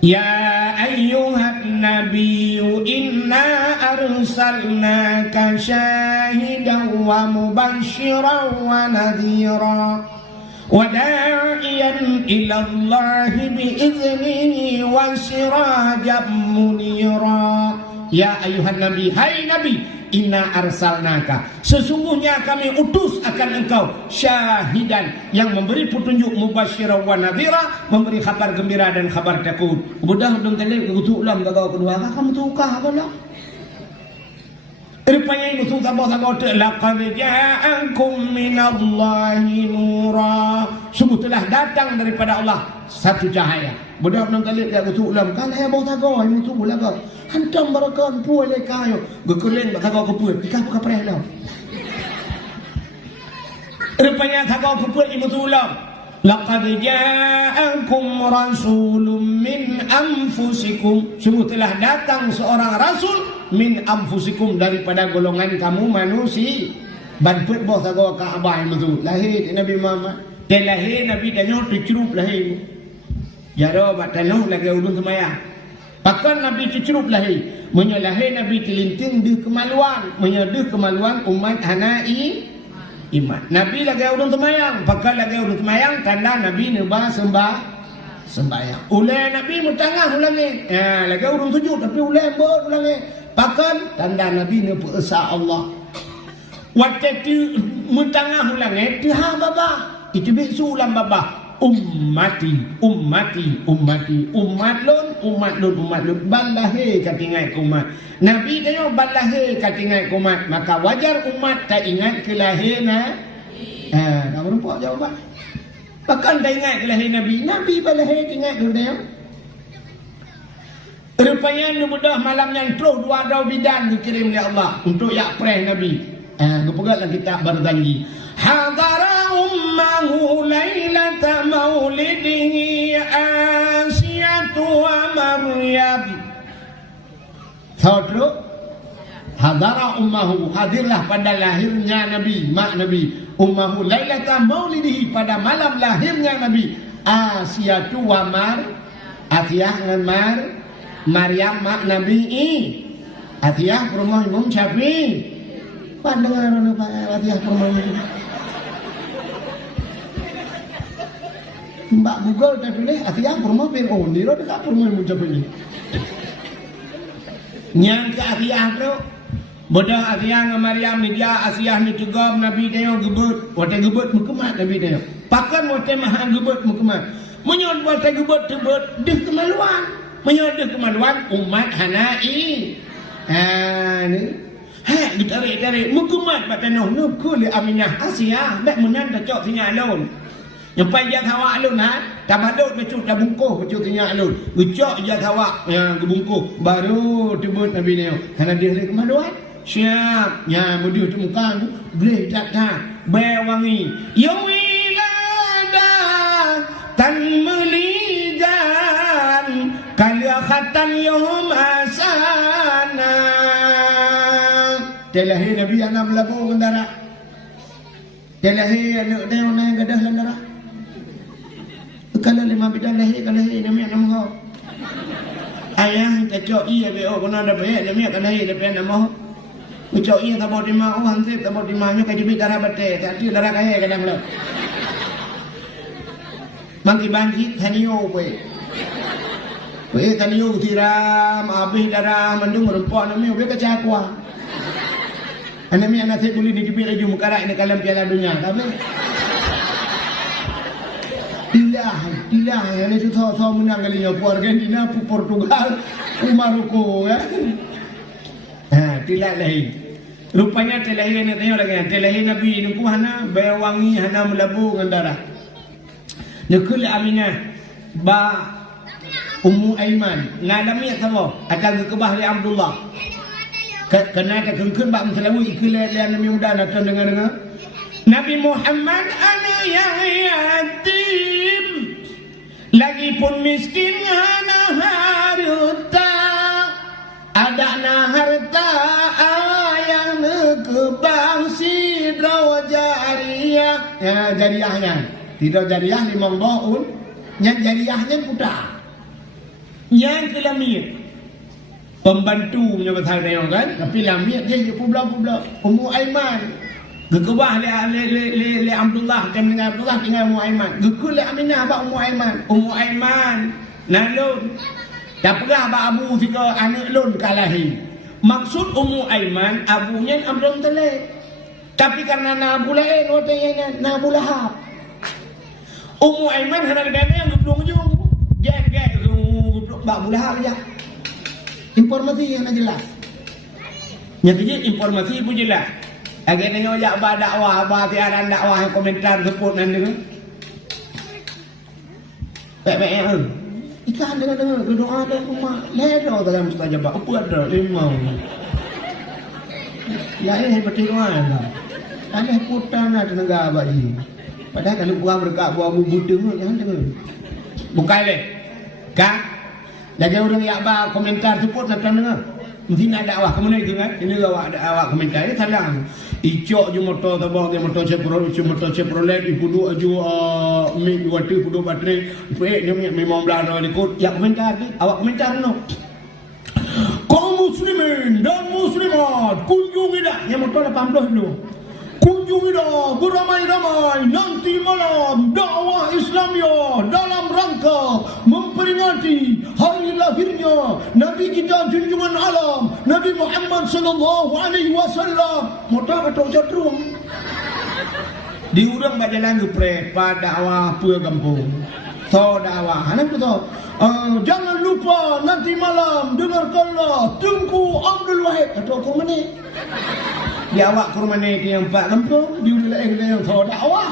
Ya ayyuhan nabiyyu inna arsalnaka syahidan wa mubasysyiran wa nadhira wa da'iyan ila Allah bi'iznihi wa sirajan munira. Ya ayyuhan nabi, hai nabi, inna arsalnaka, sesungguhnya kami utus akan engkau syahidan, yang memberi petunjuk, mubasysyiran wa nadhira, memberi kabar gembira dan kabar takut. Budak dong tadi begitu ulam kau kedua kamu tukar apa lah? Rupanya itu tambah-tambah laqad ja'akum minallahi nura, sungguh telah datang daripada Allah satu cahaya. Budak dong tadi begitu ulam kan hai bau tago ai mutu bulaga hantam barakan puai kayo gekuleng tago kepuat ikah buka prehlau. Rupanya tago kepuat mutu ulam. Laqad ja'akum rasulun min anfusikum, sungguh telah datang seorang rasul min anfusikum, daripada golongan kamu manusia. Banput boh tago Ka'bah itu lahir Nabi Muhammad, dan lahir Nabi danyo dicerup lahir. Jaro batano lagi ulun semaya. Bahkan Nabi dicerup lahir, menyalahir Nabi tilinting di kemaluan, menyedih kemaluan umat hanai iman. Nabi lagi urun semayang, pakal lagi urun semayang, tanda Nabi nebah sembayang. Ulai Nabi mutangah ulangi, lagi urun sujud tapi ulai ber ulangi. Pakal tanda Nabi nebah esa Allah. Waktu tu mutangah ulangi, tiha baba, itu bisu ulang baba. Ummati, ummati, ummati, umat lun, balahe katingai umat. Nabi dia balahe katingai umat, maka wajar umat tak ingat kelahirna. Kamu lupa jawapan. Bahkan tak ingat kelahir Nabi, Nabi balahe ingat dulu dia. Rupanya ni mudah malam yang terus dua dau bidan dikirim oleh Allah untuk yak preh Nabi. Kepegatlah kita berjanji. Hadara ummahu lailata maulidihi Asiyatu wa Maryam. Tahu? Hadara ummahu, hadirlah pada lahirnya Nabi, mak Nabi. Ummahu lailata maulidihi, pada malam lahirnya Nabi. Asiyatu wa Atiyah dengan Maryam mak Nabi Atiyah rumah Imam Syafi'i. Pandangan orang Pak Atiyah rumah ini. Mbak Google tak pilih Atiyah rumah Fir'aun, dia dekat rumah Imam Syafi'i. Yang ke Atiyah tu, bodoh Atiyah dengan Maryam ni dia Asiyah ni tegam Nabi dia gebut, waktu gebut mukemat Nabi dia. Pakan waktu mahan gebut mukemat. Menyod waktu gebut tebut deh kemaluan. Menyodeh kemaluan umat hanai. Ni. Ditarik-tarik mukemat batanoh nukul Aminah Asiyah, bak menan tak cok tinggal alun. Nyampai jat awak alun tamadut becut dah bungkuh becut tinggal alun. Gecok jat awak gebungkuh baru tebut Nabi ni. Karena dia ada kemaluan. Siap. Ya mudah tu muka tu boleh tak bai wangi. Ya wilada tan meligan kaliakhatan yum asana. Telahir Nabi yang nak melabur kendara. Telahir anak dia orang yang gadah kendara. Kalau lima bidan lahir, kalau lahir Nabi yang nama. Ayah tak cok iya beo kena ada baik Nabi yang lahir tapi yang nama. Cok iya tak mau dimau hansip tak mau dimaunya kaji bid darah bete, tapi darah kaya kadang lo. Mangki banjit taniyo we. We taniyo tiram abis darah mandung merempok Nabi we kecakwa. Nabi anak saya boleh dikipir lagi mukarak ini kalam piala dunia. Tapi Tilah yang itu tahu menang kalinya Argentina, Portugal, Maroko ya. tilat lahir. Rupanya telahir ni tengok lagi. Telahir Nabi ni pun hana bayar wangi, hana melabur dengan darah. Nekul Aminah ba Ummu Aiman ngalami apa? Akan kekebah li Abdullah. Kena tak kengkun bak selalu ikut lihat Nabi muda nak dengar. Nabi Muhammad ana yang yatim. Lagipun miskin hana harta. Ada na harta ayang kebang sidra jariyah. Ya jariyahnya. Tidak jariyah 5 tahun. Yang jariyahnya budak. Yang kelamir. Pembantunya betul dia kan. Tapi lamir dia pula. Ummu Aiman. Gekebah le Abdullah kan dengan Abdullah dengan Ummu Aiman. Gekul le Aminah ba Ummu Aiman. Ummu Aiman nalun. Tak pernah ba abu fika anak lun kalahi. Maksud Ummu Aiman abunya Abdul Muttalib. Tapi karena Abu lain watanya Abu Lahab. Ummu Aiman hana dana yang geblong jung. Gek ba Abu Lahab aja. Informasi yang jelas. Nyatanya informasi pun jelas. Agak tengok jak ba dakwah, ba tiaran dakwah komentar sebut nanti. Baik-baik. Ikan dengar doa dan rumah. Lera dalam mustajabah. Apa ada? 5. Ya ini pertiruan lah. Ada putan ada negara bagi. Padahal kalau buah berkat buah bubuh jangan dengar. Bukan leh. Kak. Jaga orang yang ba komentar sebut nak dengar. Mesti nak dakwah kemudian itu kan. Ini awak komentar ini salah. Icok je motor tabah ke motor Chevrolet ibu dua aju mik water ibu dua baterai baik dia memang belah ikut ya komentar ni awak komentar no kaum muslimin dan muslimat kunjungi dah yang motor 18 dulu kunjungi dah beramai-ramai nanti malam dakwah Islamiyah dalam rangka memperingati hari lahirnya Nabi kita junjungan alam Nabi Muhammad sallallahu alaihi wasallam. Motor katok jodrung diurang berjalan ke pada dakwah pua kampung so dakwah anak tu jangan lupa nanti malam dengarkanlah Tunku Abdul Wahid atau kau mana di awak ke rumah ni yang 4 kampung di udah lain yang so dakwah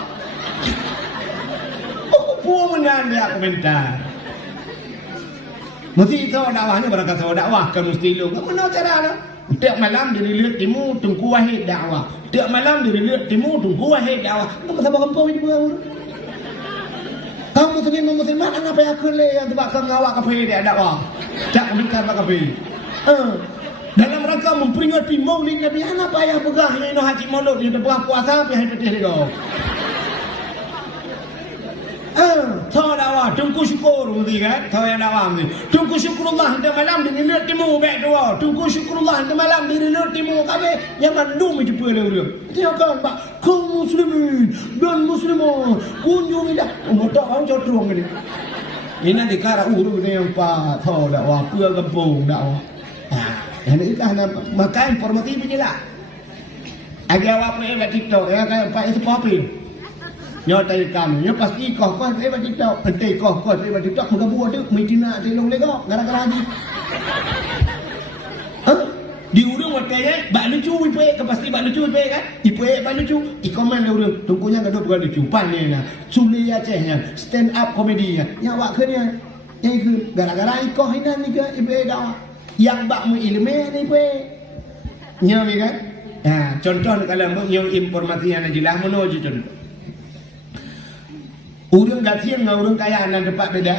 pun menang dia komentar mesti so dakwahnya berkata so dakwah kan mesti lu mana cara nak tiap malam dari lihat timu Tunku Wahid dakwah. Tiap malam dari lihat timu Tunku Wahid dakwah. Kamu sama kampung ini buat. Kamu musliman apa yang aku le yang sebab kau ngawak kafe dia dakwah. Tak minta kafe. Dalam rangka memperingati Maulid Nabi apa yang pegah ini haji Maulud dia pegah puasa apa yang petih dia. Tahu dakwah, tunggu syukur mesti kan? Tahu yang dakwah mesti. Tunggu syukurullah hingga malam di lihat timu baik doa. Tunggu syukurullah hingga malam di lihat timu kabe yang mandum itu pula dia. Tengok kan pak, kaum muslimin dan muslimat kunjungi dah. Motor orang cotrong ni. Ini nanti kara urut yang pak tahu dakwah pula kampung dakwah. Yang ini kan maka informasi begini lah. Agak awak punya kat TikTok ya kan pak itu kopi. Nyotai kamu, nyo pasti kau saya baca TikTok, penting kau saya baca TikTok, muka buat tu, mitina telung lego, gara-gara lagi. Di urung waktunya, bak lucu ipe, kau pasti bak lucu ipe kan? Ipe bak lucu, ikomen le urung, tungkunya kedua bukan lucu, panen lah, suli Acehnya, stand up komedinya, yang awak kerja, yang itu gara-gara ikoh hinan ni ke ipe dah, yang bak mu ilmu ni ipe, nyomi kan? Contoh kalau mu informasi yang jelas menuju contoh. Urang gatian dengan urang kaya nan dapat beda.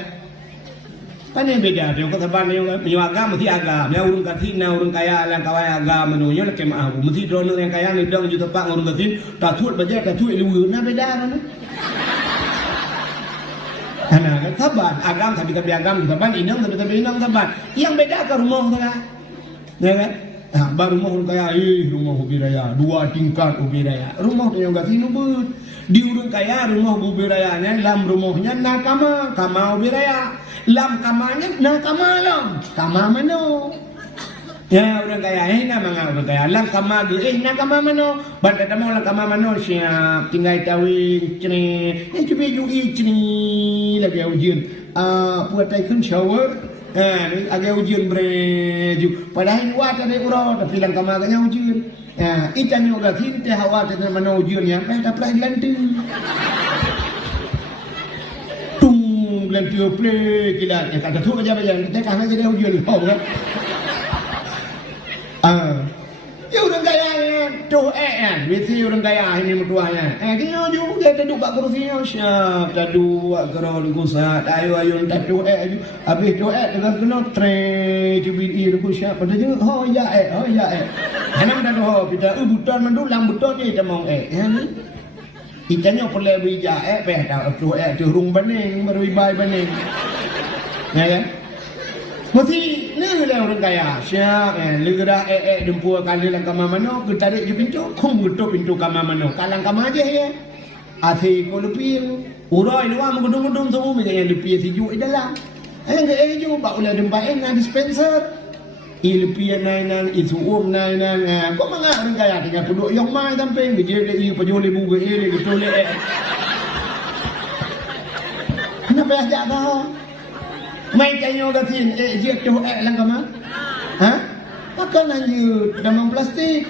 Kan yang beda dia kata ban yang agama mesti agama. Yang urang gatian dengan urang kaya lan kawai agama menunya nak kemah aku. Mesti drone yang kaya ni dong juta pak urang gatian tak tuat baca tak tuat lu na beda mana. Karena taban agama tapi agama taban inang tapi inang taban. Yang beda ke rumah tu kan. Ya kan? Baru rumah urang kaya rumah ubi raya 2 tingkat ubi raya. Rumah tu yang gatian ubud. Di urang kaya rumah ubi rayanya lam rumahnya nakama kama ubi raya lam kamanya nakama lam kama mano ya urang kaya nama urang kaya lam kama nakama mano banda damo lam kama mano siap tinggal tawing cini cubi yu cini lagi ujian buat tai kun shower agak ujian bereju. Padahal buat ada urut, tapi lang kamaganya ujian. Ikan yang udah tinte hawa tentang mana ujiannya, dapat lantai. Tung lantai play kilat. Kata tu aja bayan, kita kan aja dia ujian kau kan. Ya orang kaya tu kan, mesti orang kaya ini mertuanya. Dia juga duduk bak kursinya siap, duduk bak kerol gusat, ayo duduk habis tu dengan kena tre jubili tu siap pada je. Oh ya. Hanam dah ho kita buton mendulang buton ni temong ni. Ikannya perlu bija peh dah tu rung bening berwibai bening. Ya kan? Mesti ni orang kaya siap legera dempur kali lang kamar mano kita tarik je pintu kum getuk pintu kamar mano kalang kamar aja ya ati ko lepin uroi luar mengudung-udung semua macam yang lepin sejuk di dalam yang je bak ulah dempai na dispenser lepin nainan itu nainan kok mangak orang kaya tinggal duduk yang mai samping je le pejole buga le betul le kenapa ajak kau mai kanyo gatin je tu lang kamar Takkan hanya dalam plastik.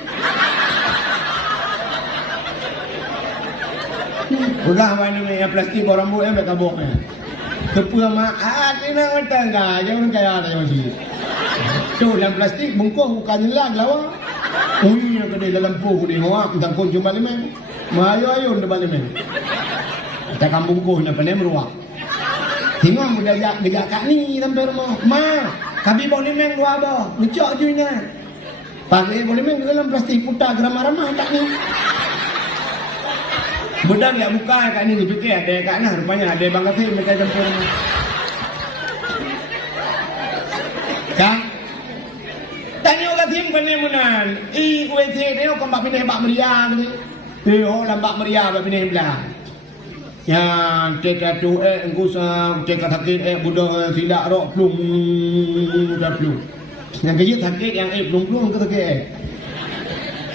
Udah mana yang plastik orang buat yang kabok ni. Kepua maat ni nak matang kah? Jangan kaya ada masih. Tu dalam plastik bungkus bukan jelas lawa. Yang kedai dalam lampu ni awak kita pun cuma lemeng. Mayo depan lemeng. Kita kampung bungkus nak pandai meruak. Tengok muda gejak kat ni sampai rumah. Kami boleh main luar dah. Ngecok je ni. Pakai boleh main dalam plastik putar geramah-ramah kat ni. Budak dia buka kat ni. Dia fikir ada kat ni. Rupanya ada bang Kathir mereka campur ni. Kan? Tanya orang Kathir pandai menan. UAT ni kau bak pindah bak meriah ni. Lambat meriah bak pindah belah. Yang teka tu engkusam teka sakit budak silak rok plung dah plung. Yang kerja sakit yang plung ke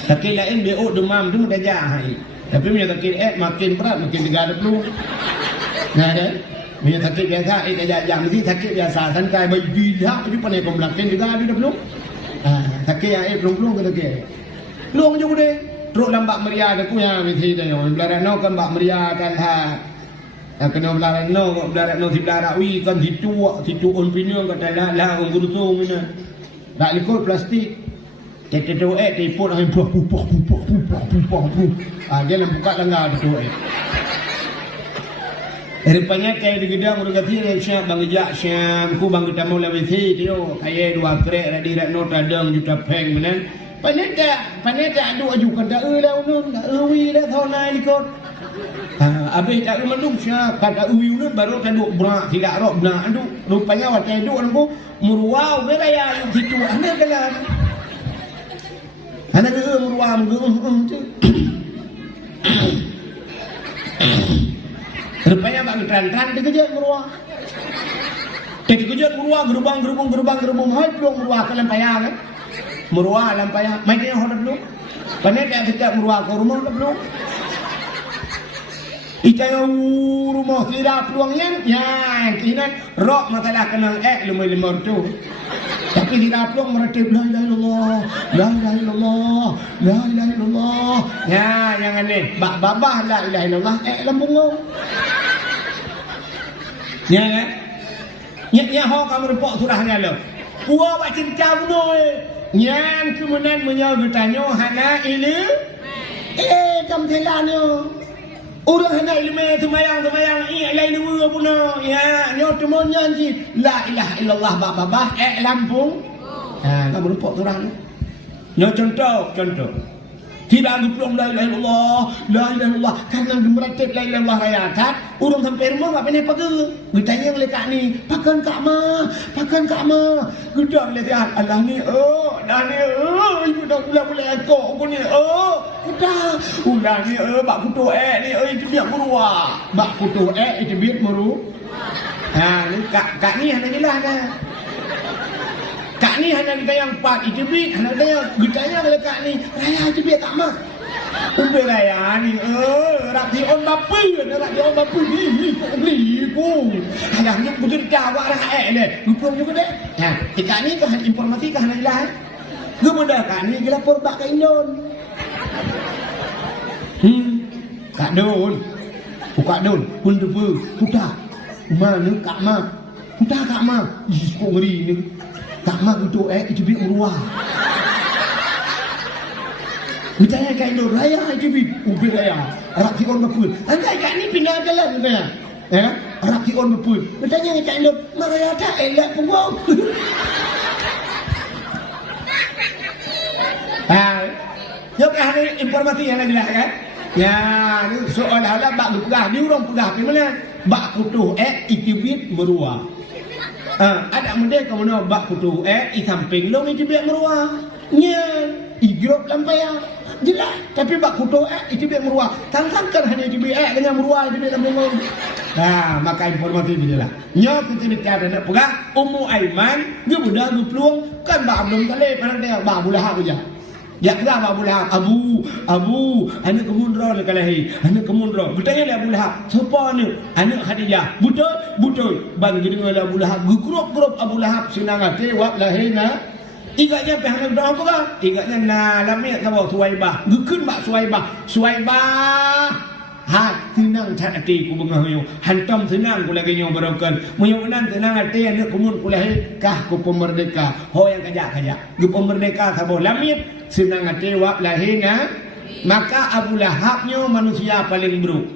sakit lain BO demam tu dah jahai. Tapi punya sakit makin berat makin tegak plung. Nah kan? Punya sakit biasa dah jam mesti sakit biasa santai baju dah tu pandai kau melakin juga ada plung. Sakit yang plung ke plung je bude. Teruk lambat meriah dia punya mesti dia. Belarak no kan bak meriah kan kena belarak no si belarak wi kan situ on pinion kata lah on gurusung ni. Tak likut plastik. Tetetu tiput angin puah. Dia nak buka langgar tu Rupanya kayak di gedang udah kata siap bang ejak siap ku bang kita mau lebih tu kayak dua krek ada no tadang juta peng benar. Panita adu ajukan dah lah unun dah wi dah tahun lain ikut. Habis tak menung siap kata wi unun baru taduk berak tidak rok benak adu. Rupanya waktu adu aku muruau beraya yang situ anda kalah. Anda ke muruau tu. Rupanya bang tran dikejut muruau. Dikejut muruau gerbang hai pelong muruau ke lempayang kan. Meruah lampaya, mai dia hodap lu. Pandai tak kita meruah ke rumah hodap lu. Ikan rumah kira peluangnya, ya, kena rok masalah kenang lemur tu. Tapi kira peluang meratib la ilaha illallah. Ya, jangan ni. Babah la ilaha illallah lambung kau. Ya kan? Ya ho kamu repok surahnya lo. Puah buat cerita bunuh Nyan kemudian menyau bertanya hana ini kamu telanyo orang hana ilmu semayang lain dua puno ya nyo temun nyanyi la ilaha illallah babah lampung kamu repot turang nyo contoh tidak diplom la ilaha illallah karena gemeratip la ilaha illallah rayakan urung sampai rumah tak pernah pergi bertanya oleh kak ni pakan kak ma gedang lihat Allah ni ibu dah boleh ekor aku ni udah ni bak kutu ni itu biar meruah bak kutu itu biar meru ni kak ni hanya jelas dah Kak ni hanya kita yang 4 ITB, hanya kita yang ditanya oleh kak ni, raya ITB tak mah. Umbe raya ni rak di on bapa ni ku. Ada ni bujur jawab dah le. Lupa juga deh. Ha, tika ni kan informasi kan ilah. Gumudah kan ni gelapor bak ka Indon. Kak Don. Kak Don, pun debu. Kuda. Mana Kak Ma? Kuda Kak Ma. Ih, kok ngeri ni. Kak Ma itu itu bik meruah. Bertanya kat Indon, raya ITV, ubin raya, Arab Tiong Bepul. Anda kat ni pindah jalan katanya. Arab Tiong Bepul. Bertanya kat Indon, maraya tak elak punggung. Yuk hari informasi yang jelas kan? Ya, ni soal-soal bak pegah, ni orang pegah ke mana? Bak kutuh ITV meruah. Ada mendek ke mana bak kutuh i samping long ITV meruah. Nya, igop lampaya. Jelas, tapi bak kutuh itu biar meruah. Tangkangkan hanya itu biar dengan meruah itu biar lambung. Maka informasi dia lah. Nya kita bicara nak pegah Ummu Aiman, dia budak dia peluang kan bak Abdul Talib anak dia bak Abu Lahab aja. Ya dah bak Abu Lahab, Abu, anak kemundrah le kalahi, anak kemundrah. Bertanya le Abu Lahab, siapa ni? Anak Khadijah. Betul. Bang jadi dengan Abu Lahab, grup Abu Lahab senang hati wak lahina. Igaknya pihak doa apa kan? Igaknya nalamnya kau Suwaibah. Gukun mak Suwaibah. Tenang hati ku bengahayu. Hantam tenang ku lagi nyong berokan. Muyunan tenang hati anak kumun ku lahir kah ku pemerdeka. Ho yang kajak. Ku pemerdeka kabo lamit senang hati wak lahirnya. Maka Abu Lahabnya manusia paling buruk.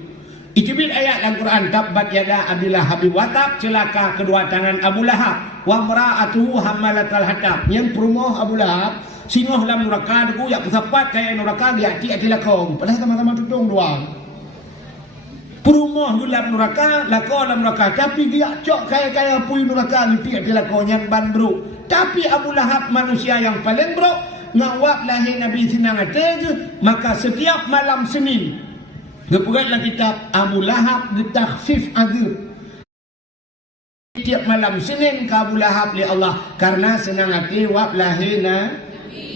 Itu ayat dalam Quran, tabbat yada Abi Lahab watab, celaka kedua tangan Abu Lahab. Wa mara'atuhu hammalatal hatab. Yang perumoh Abu Lahab singoh dalam neraka deku yak kesapat kaya neraka dia ati lakong. Padahal sama-sama tutung doang. Perumoh dalam neraka, lakon dalam neraka, tapi dia cok kaya-kaya pui neraka ni ati lakong yang ban bro. Tapi Abu Lahab manusia yang paling bro, ngawak lahir Nabi senang hati, maka setiap malam Senin Gepugatlah kitab Abu Lahab Takhfif Azir. Tiap malam Senin ke Abu Lahab li Allah karena senang hati wak lahirna.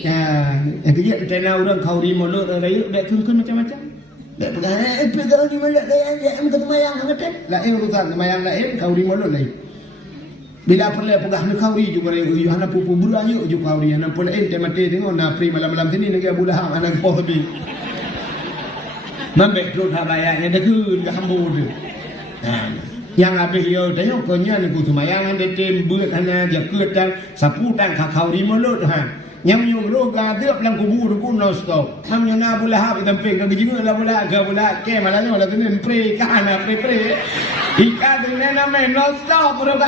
Yang kejap bertanya orang kau di mulut raya dak turun macam-macam. Dak pegang di mulut raya minta semayang ngaten. Lain urusan semayang lain kau di mulut lain. Bila perlu pegah ni kau ri juga raya hana pupu burayu juga kau ri hana pula ente mati tengok na pri malam-malam sini lagi Abu Lahab anak poh lebih. Mambek terus habayanya dah kun ke hambu tu. Yang habis dia tengok konya ni ku semayang ande tembut hana jakut dan sapu dan kakau di mulut Yang yung ro ga deap dalam kubur ku no stop. Namnya na Abu Lahab tempe ke gejinga la bola ke bola ke malanya wala tenin pre kana pre. Ika dengan nama no stop ro ga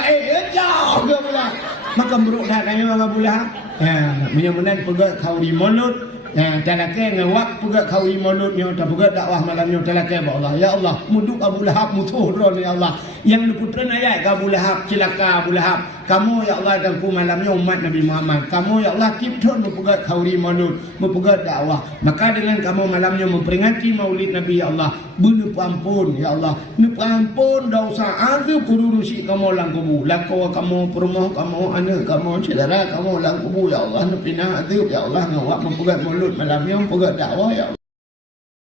jauh ke bola. Maka buruk dah tanya Abu Lahab. Menyamanan pegat kau di mulut. Talake ngawak pugat kau imanutnya tak pugat dakwah malamnya talake ba Allah ya Allah muduk Abu Lahab mutuh ron ya Allah yang diputran ayat Abu Lahab celaka Abu Lahab kamu ya Allah dan ku malamnya umat Nabi Muhammad kamu ya Allah kipton pugat kau imanut pugat dakwah maka dengan kamu malamnya memperingati maulid Nabi ya Allah bunuh ampun ya Allah nup ampun dosa azab kururusi kamu lang kubu lako kamu perumoh kamu anak kamu saudara kamu lang kubu ya Allah nup pinah azab ya Allah ngawak mempugat mulut malam yang pegat dakwah ya Allah.